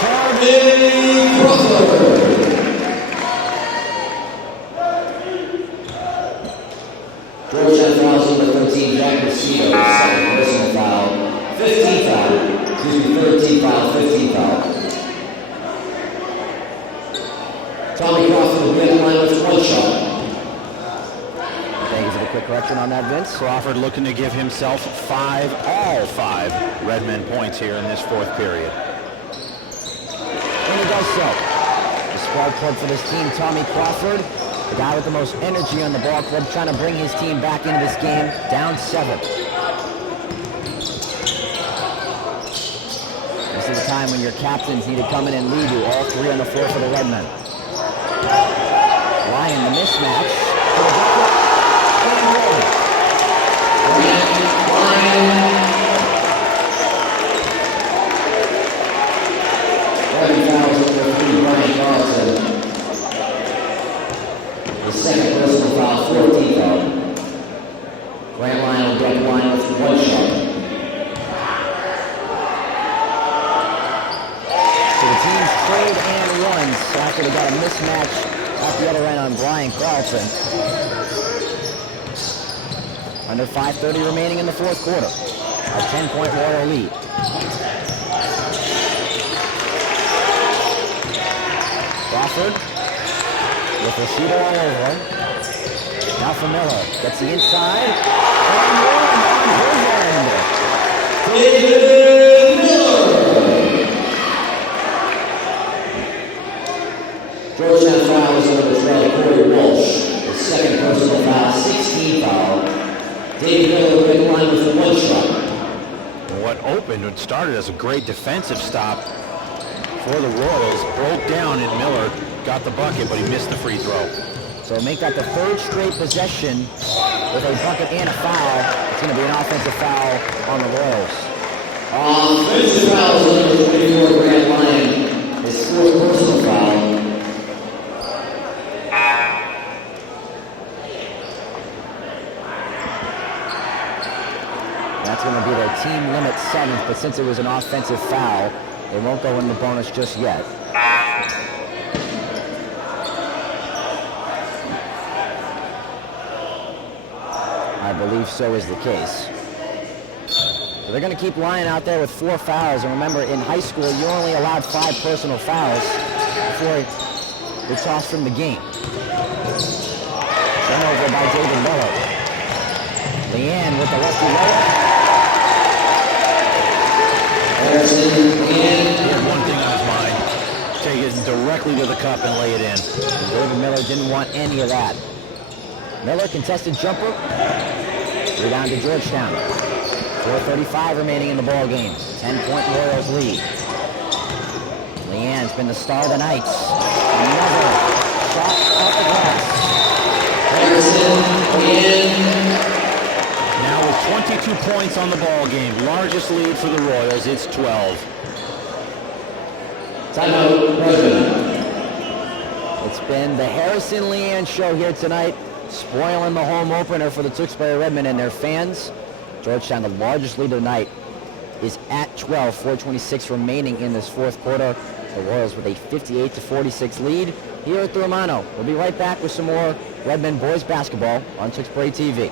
Tommy Crawford. Georgetown fouls number 13, Jack Lucido, second personal foul, 15 foul. Excuse me, 13 foul, 15 foul. Tommy Crawford will be on the line with 1 shot. Thank you for the quick correction on that, Vince. Crawford looking to give himself all five Redmen points here in this fourth period. And he does so. The spark plug for this team, Tommy Crawford, the guy with the most energy on the ball club, trying to bring his team back into this game, down 7. This is a time when your captains need to come in and lead you, all 3 on the floor for the Redmen. Lyon, the mismatch. For the bucket. Redmond fouls number 3, Brian Carlson. His second personal foul, 14 foul. Grant Lyon will get the line with 1 shot. So the teams trade and runs after they got a mismatch off the other end on Brian Carlson. Under 5:30 remaining in the fourth quarter. A 10-point Royal lead. Crawford with Rashida all over him. Now for Miller. Gets the inside. And one on his end. David Miller. Georgetown fouls on the trail, Corey Walsh. The second personal foul, 16 foul. David Miller red line with a one shot. What opened and started as a great defensive stop for the Royals broke down, and Miller got the bucket, but he missed the free throw. So make that the third straight possession with a bucket and a foul. It's going to be an offensive foul on the Royals. Offensive fouls on the 24 grand line. His fourth personal foul. That's going to be their team limit 7th, but since it was an offensive foul, they won't go in the bonus just yet. I believe so is the case. So they're going to keep Lyon out there with 4 fouls. And remember, in high school, you only allowed 5 personal fouls before they tossed from the game. Turnover by David Miller. Leanne with the lefty layup. He had one thing on his mind. Take it directly to the cup and lay it in. And David Miller didn't want any of that. Miller contested jumper. Rebound to Georgetown. 4:35 remaining in the ball game. 10-point Royals lead. Leanne's been the star of the night. Another shot off the glass. Now with 22 points on the ball game, largest lead for the Royals, it's 12. Timeout, Redmond. It's been the Harrison Leanne show here tonight, spoiling the home opener for the Tewksbury Redmen and their fans. Georgetown, the largest lead of the night, is at 12, 4:26 remaining in this fourth quarter. The Royals with a 58-46 lead here at the Romano. We'll be right back with some more Redmen boys basketball on Tewksbury TV.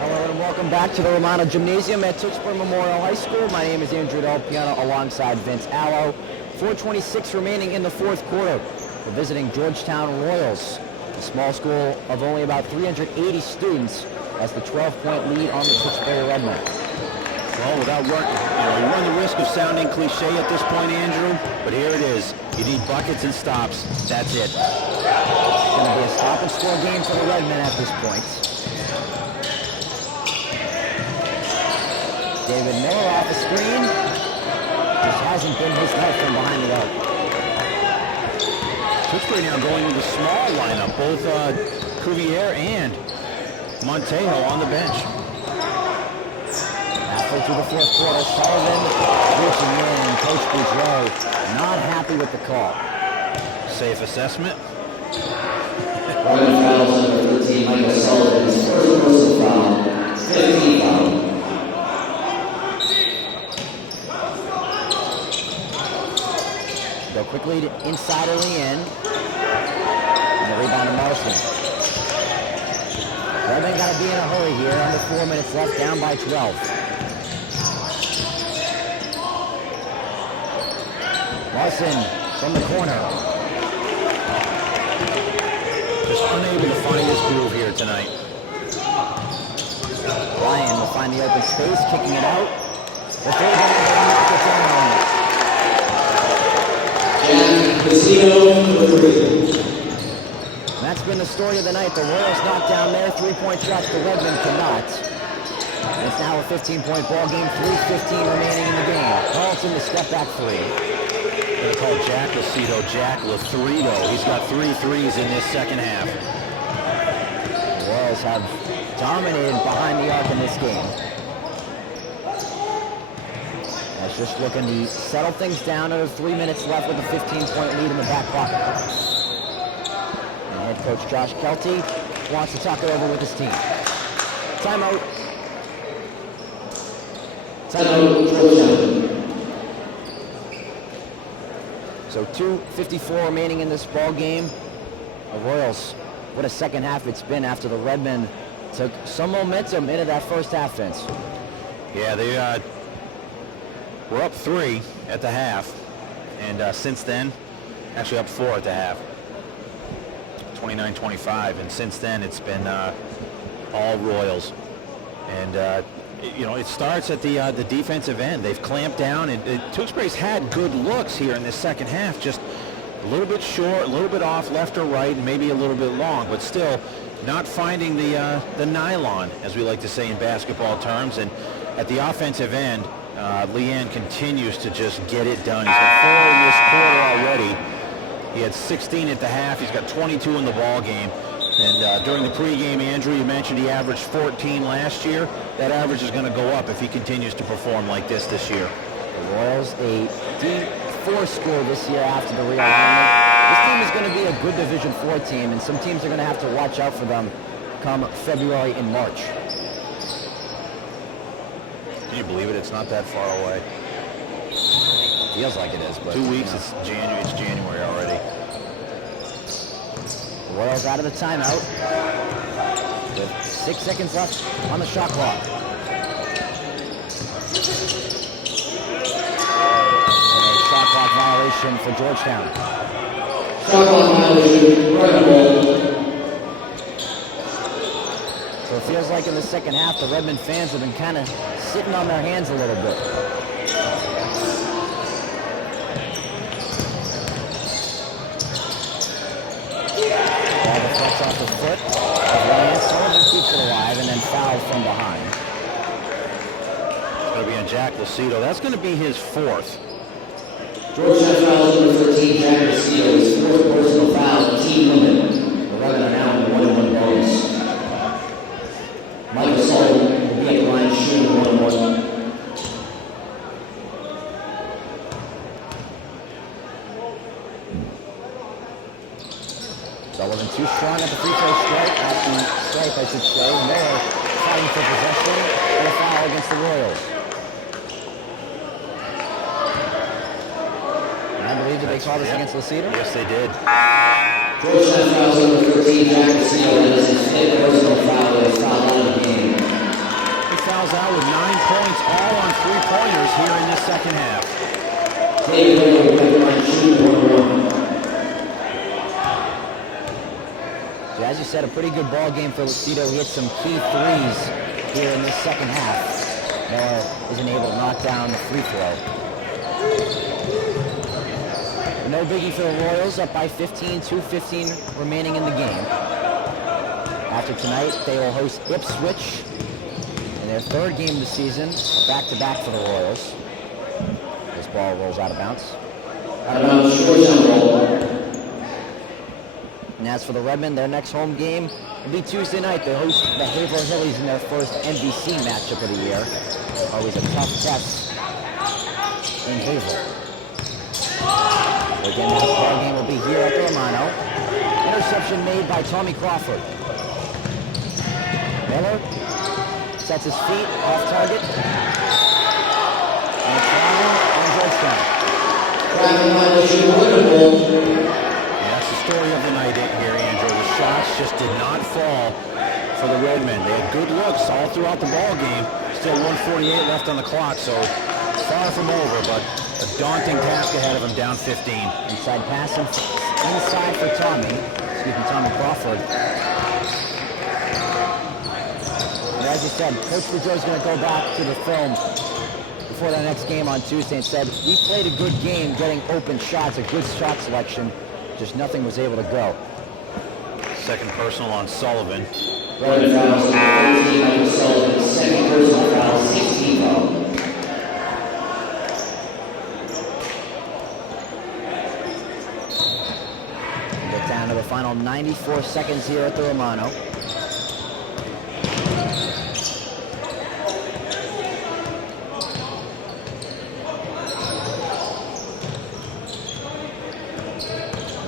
Hello and welcome back to the Romano Gymnasium at Tewksbury Memorial High School. My name is Andrew Del Piano alongside Vince Allo. 4:26 remaining in the fourth quarter. The visiting Georgetown Royals, a small school of only about 380 students, has the 12-point lead on the Tewksbury Redmen. Well, without working, you run the risk of sounding cliche at this point, Andrew, but here it is. You need buckets and stops. That's it. It's going to be a stop-and-score game for the Redmen at this point. David Miller off the screen. This hasn't been his night from behind the arc. Tewksbury now going with a small lineup, both Cuvier and Montejo on the bench. Halfway through the fourth quarter, Sullivan reaching in. Coach Boudreau not happy with the call. Safe assessment. Running fouls number 13, Michael Sullivan. His first personal foul, 15 foul. Go quickly to inside Leanne. And the rebound to Marston. Redmen got to be in a hurry here. Under 4 minutes left, down by 12. Larson from the corner. Just unable to find his groove here tonight. Ryan will find the open space, kicking it out. The third one will knock it down. That's been the story of the night. The Royals knocked down their three-point shots. The Redmen cannot. And it's now a 15-point ball game. 3:15 remaining in the game. Carlton the step back three. Going to call Jack Lucido Jack Lafrido. He's got 3 threes in this second half. The Royals have dominated behind the arc in this game. That's just looking to settle things down. Another 3 minutes left with a 15-point lead in the back pocket. And head coach Josh Kelty wants to talk it over with his team. Timeout. Timeout, Georgetown. So 2:54 remaining in this ball game. The Royals what a second half it's been after the Redmen took some momentum into that first half, Vince. Yeah, they were up 3 at the half, and since then, actually up 4 at the half, 29-25, and since then it's been all Royals. And you know, it starts at the defensive end. They've clamped down, and Tewksbury's had good looks here in this second half, just a little bit short, a little bit off left or right, and maybe a little bit long, but still not finding the nylon, as we like to say in basketball terms. And at the offensive end, Leanne continues to just get it done. He's got 4 in this quarter already. He had 16 at the half. He's got 22 in the ball game. And during the pregame, Andrew, you mentioned he averaged 14 last year. That average is going to go up if he continues to perform like this year. The Royals, a D4 school this year after the realignment. This team is going to be a good Division 4 team, and some teams are going to have to watch out for them come February and March. Can you believe it? It's not that far away. Feels like it is, but 2 weeks, it's January already. The Royals out of the timeout with 6 seconds left on the shot clock. And a shot clock violation for Georgetown. Shot clock violation, right ball. So it feels like in the second half, the Redmond fans have been kind of sitting on their hands a little bit. Ball deflects off the foot of Lance. Sullivan keeps it alive and then fouled from behind. It's going to be on Jack Lucido. That's going to be his 4th. Georgetown fouls number 13, Jack Lucido, his 4th personal foul, team limit. The Redmen are now in 1-1 bonus. Michael Sullivan will be at the line shooting 1-1. Sullivan too strong at the free throw stripe, I should say, and they're fighting for possession and a foul against the Royals. And I believe that they called this against Lucido? Yes, they did. Georgetown fouls number 13, Jack Lucido, that is his 5th personal foul, and foul out of the game. He fouls out with 9 points, all on 3-pointers here in this second half. David Miller will be at the line shooting 1-1. Yeah, as you said, a pretty good ball game for Lucido. He hit some key threes here in this second half. Miller isn't able to knock down the free throw. No biggie for the Royals, up by 15, 2:15 remaining in the game. After tonight, they will host Ipswich in their 3rd game of the season, a back-to-back for the Royals. This ball rolls out of bounds. Out of bounds, Georgetown ball. And as for the Redmen, their next home game will be Tuesday night. They host the Haverhill Hillies in their first NBC matchup of the year. Always a tough test in Haverhill. Again, the ball game will be here at the Romano. Interception made by Tommy Crawford. Miller sets his feet off target. And traveling on Georgetown. That's the story of the night here, Andrew. The shots just did not fall for the Redmen. They had good looks all throughout the ball game. Still 1:48 left on the clock, so far from over, but a daunting task ahead of them, down 15. Inside pass inside for Tommy Crawford. And as you said, Coach Boudreau's going to go back to the film before the next game on Tuesday and said, we played a good game getting open shots, a good shot selection, just nothing was able to go. Second personal on Sullivan. Redmen fouls, 13, Michael Sullivan, 2nd personal foul, 16 foul. Get down to the final 94 seconds here at the Romano.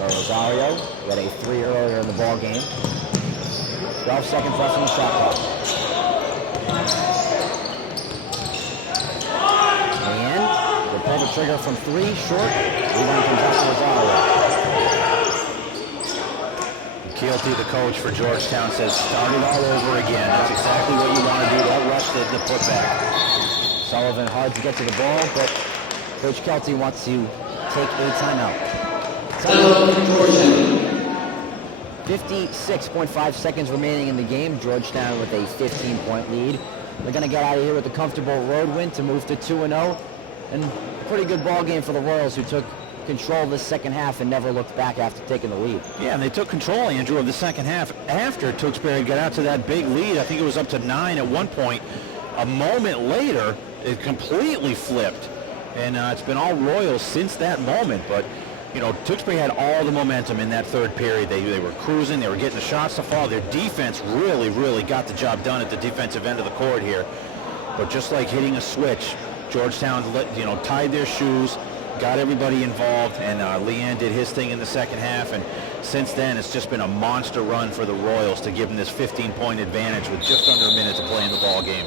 Rosario got a 3 earlier in the ball game. 12 seconds left on the shot clock. And they pull the trigger from 3, short. Rebound comes out to Rosario. Keelty, the coach for Georgetown, says start it all over again. That's exactly what you want to do. Don't rush the putback. Sullivan hard to get to the ball, but Coach Keelty wants to take a timeout. Timeout, Georgetown. 56.5 seconds remaining in the game. Georgetown with a 15-point lead. They're going to get out of here with a comfortable road win to move to 2-0. And a pretty good ball game for the Royals, who took control of the second half and never looked back after taking the lead. Yeah, and they took control, Andrew, of the second half after Tewksbury got out to that big lead. I think it was up to 9 at one point. A moment later, it completely flipped. And it's been all Royals since that moment. But, you know, Tewksbury had all the momentum in that third period. They were cruising. They were getting the shots to fall. Their defense really got the job done at the defensive end of the court here. But just like hitting a switch, Georgetown, tied their shoes, got everybody involved, and Leanne did his thing in the second half. And since then, it's just been a monster run for the Royals to give them this 15-point advantage with just under a minute to play in the ball game.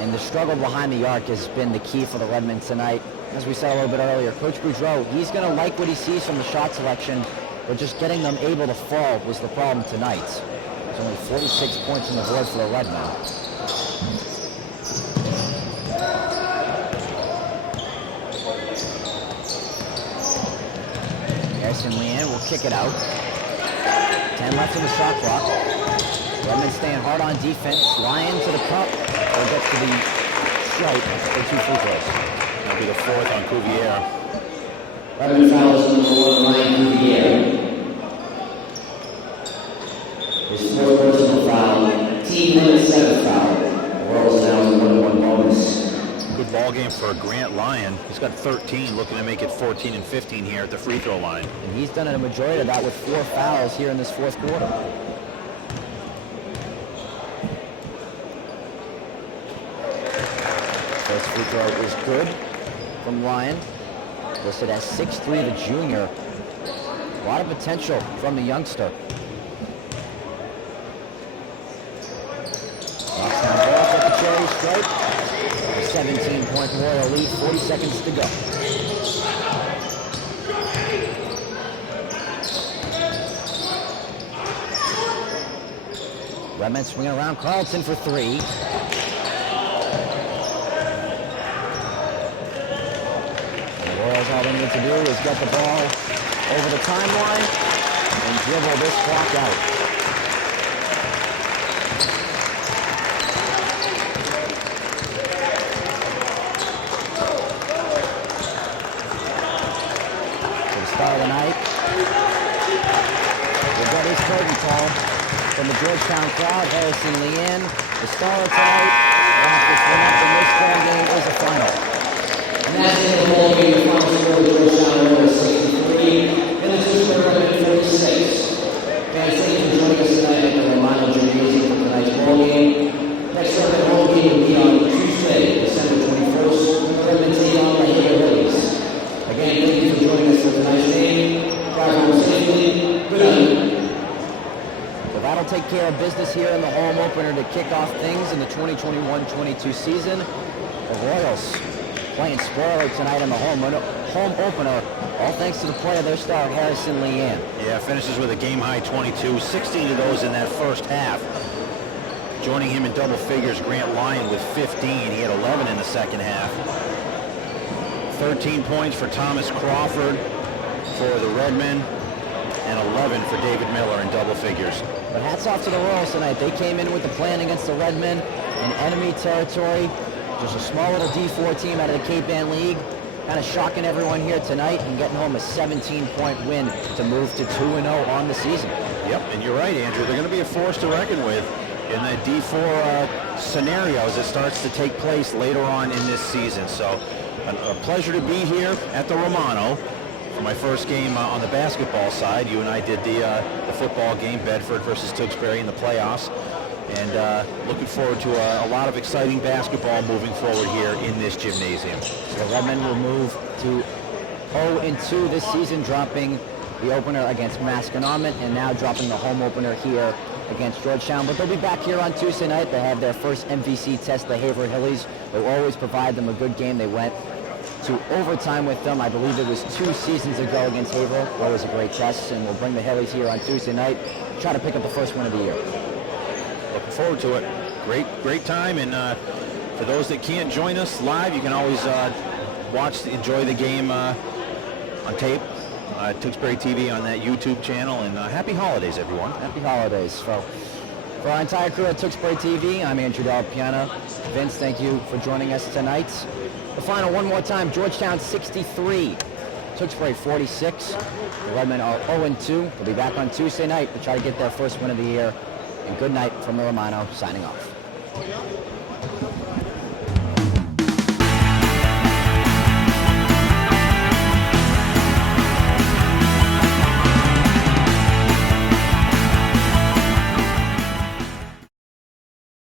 And the struggle behind the arc has been the key for the Redmen tonight. As we said a little bit earlier, Coach Boudreau, he's going to like what he sees from the shot selection, but just getting them able to fall was the problem tonight. There's only 46 points on the board for the Redmen. Harrison Leanne will kick it out. 10 left in the shot clock. Redmen staying hard on defense. Lyon to the cup. Or gets to the stripe for 2 free throws. That'll be the fourth on Cuvier. Redmond fouls number 1, Ryan Cuvier. His fourth personal foul, team limit 7th foul. The Royals now in a 1-1 bonus. Good ball game for Grant Lyon. He's got 13, looking to make it 14 and 15 here at the free throw line. And he's done a majority of that with 4 fouls here in this fourth quarter. First free throw is good from Lyon. Listed as 6'3", the junior. A lot of potential from the youngster. Knocks down ball at the cherry stripe. 17-point Royal lead, 40 seconds to go. Redmen swinging around. Carlton for 3. The Royals, all they need to do is get the ball over the timeline and dribble this clock out. Start of the night. We'll get his curtain call from the Georgetown crowd. Harrison Leanne, the star of tonight. After this ball game is a final. And that's the ball game. The final score of Georgetown Royals 63 and the Tewksbury Redmen 46. Fans, thank you for joining us tonight at the Romano Gymnasium for tonight's ball game. Next Redmen home game will be on Tuesday, December 21st, when the Redmen take on the Hager Lilies. Again, thank you for joining us for tonight's game. Drive home safely. Good night. So that'll take care of business here in the home opener to kick off things in the 2021-22 season. The Royals playing spoiler tonight in the home opener, all thanks to the play of their star, Harrison Leanne. Yeah, finishes with a game-high 22, 16 of those in that first half. Joining him in double figures, Grant Lyon with 15. He had 11 in the second half. 13 points for Thomas Crawford for the Redmen, and 11 for David Miller in double figures. But hats off to the Royals tonight. They came in with the plan against the Redmen in enemy territory. Just a small little D4 team out of the Cape Ann League. Kind of shocking everyone here tonight and getting home a 17-point win to move to 2-0 on the season. Yep, and you're right, Andrew. They're going to be a force to reckon with in the D4 scenarios that starts to take place later on in this season. So a pleasure to be here at the Romano for my first game on the basketball side. You and I did the football game, Bedford versus Tewksbury in the playoffs. And looking forward to a lot of exciting basketball moving forward here in this gymnasium. So the Redmen will move to 0-2 this season, dropping the opener against Masconomet and now dropping the home opener here against Georgetown. But they'll be back here on Tuesday night. They have their first MVC test, the Haverhill Hillies. They will always provide them a good game. They went to overtime with them. I believe it was 2 seasons ago against Haverhill. Well, it was a great test, and we'll bring the Hellies here on Tuesday night, try to pick up the first win of the year. Looking forward to it. Great time, and for those that can't join us live, you can always enjoy the game on tape, Tewksbury TV on that YouTube channel, and happy holidays, everyone. Happy holidays. So, for our entire crew at Tewksbury TV, I'm Andrew Del Piana. Vince, thank you for joining us tonight. The final one more time, Georgetown 63, Tewksbury 46. The Redmen are 0-2. They'll be back on Tuesday night to try to get their first win of the year. And good night from the Romano, signing off.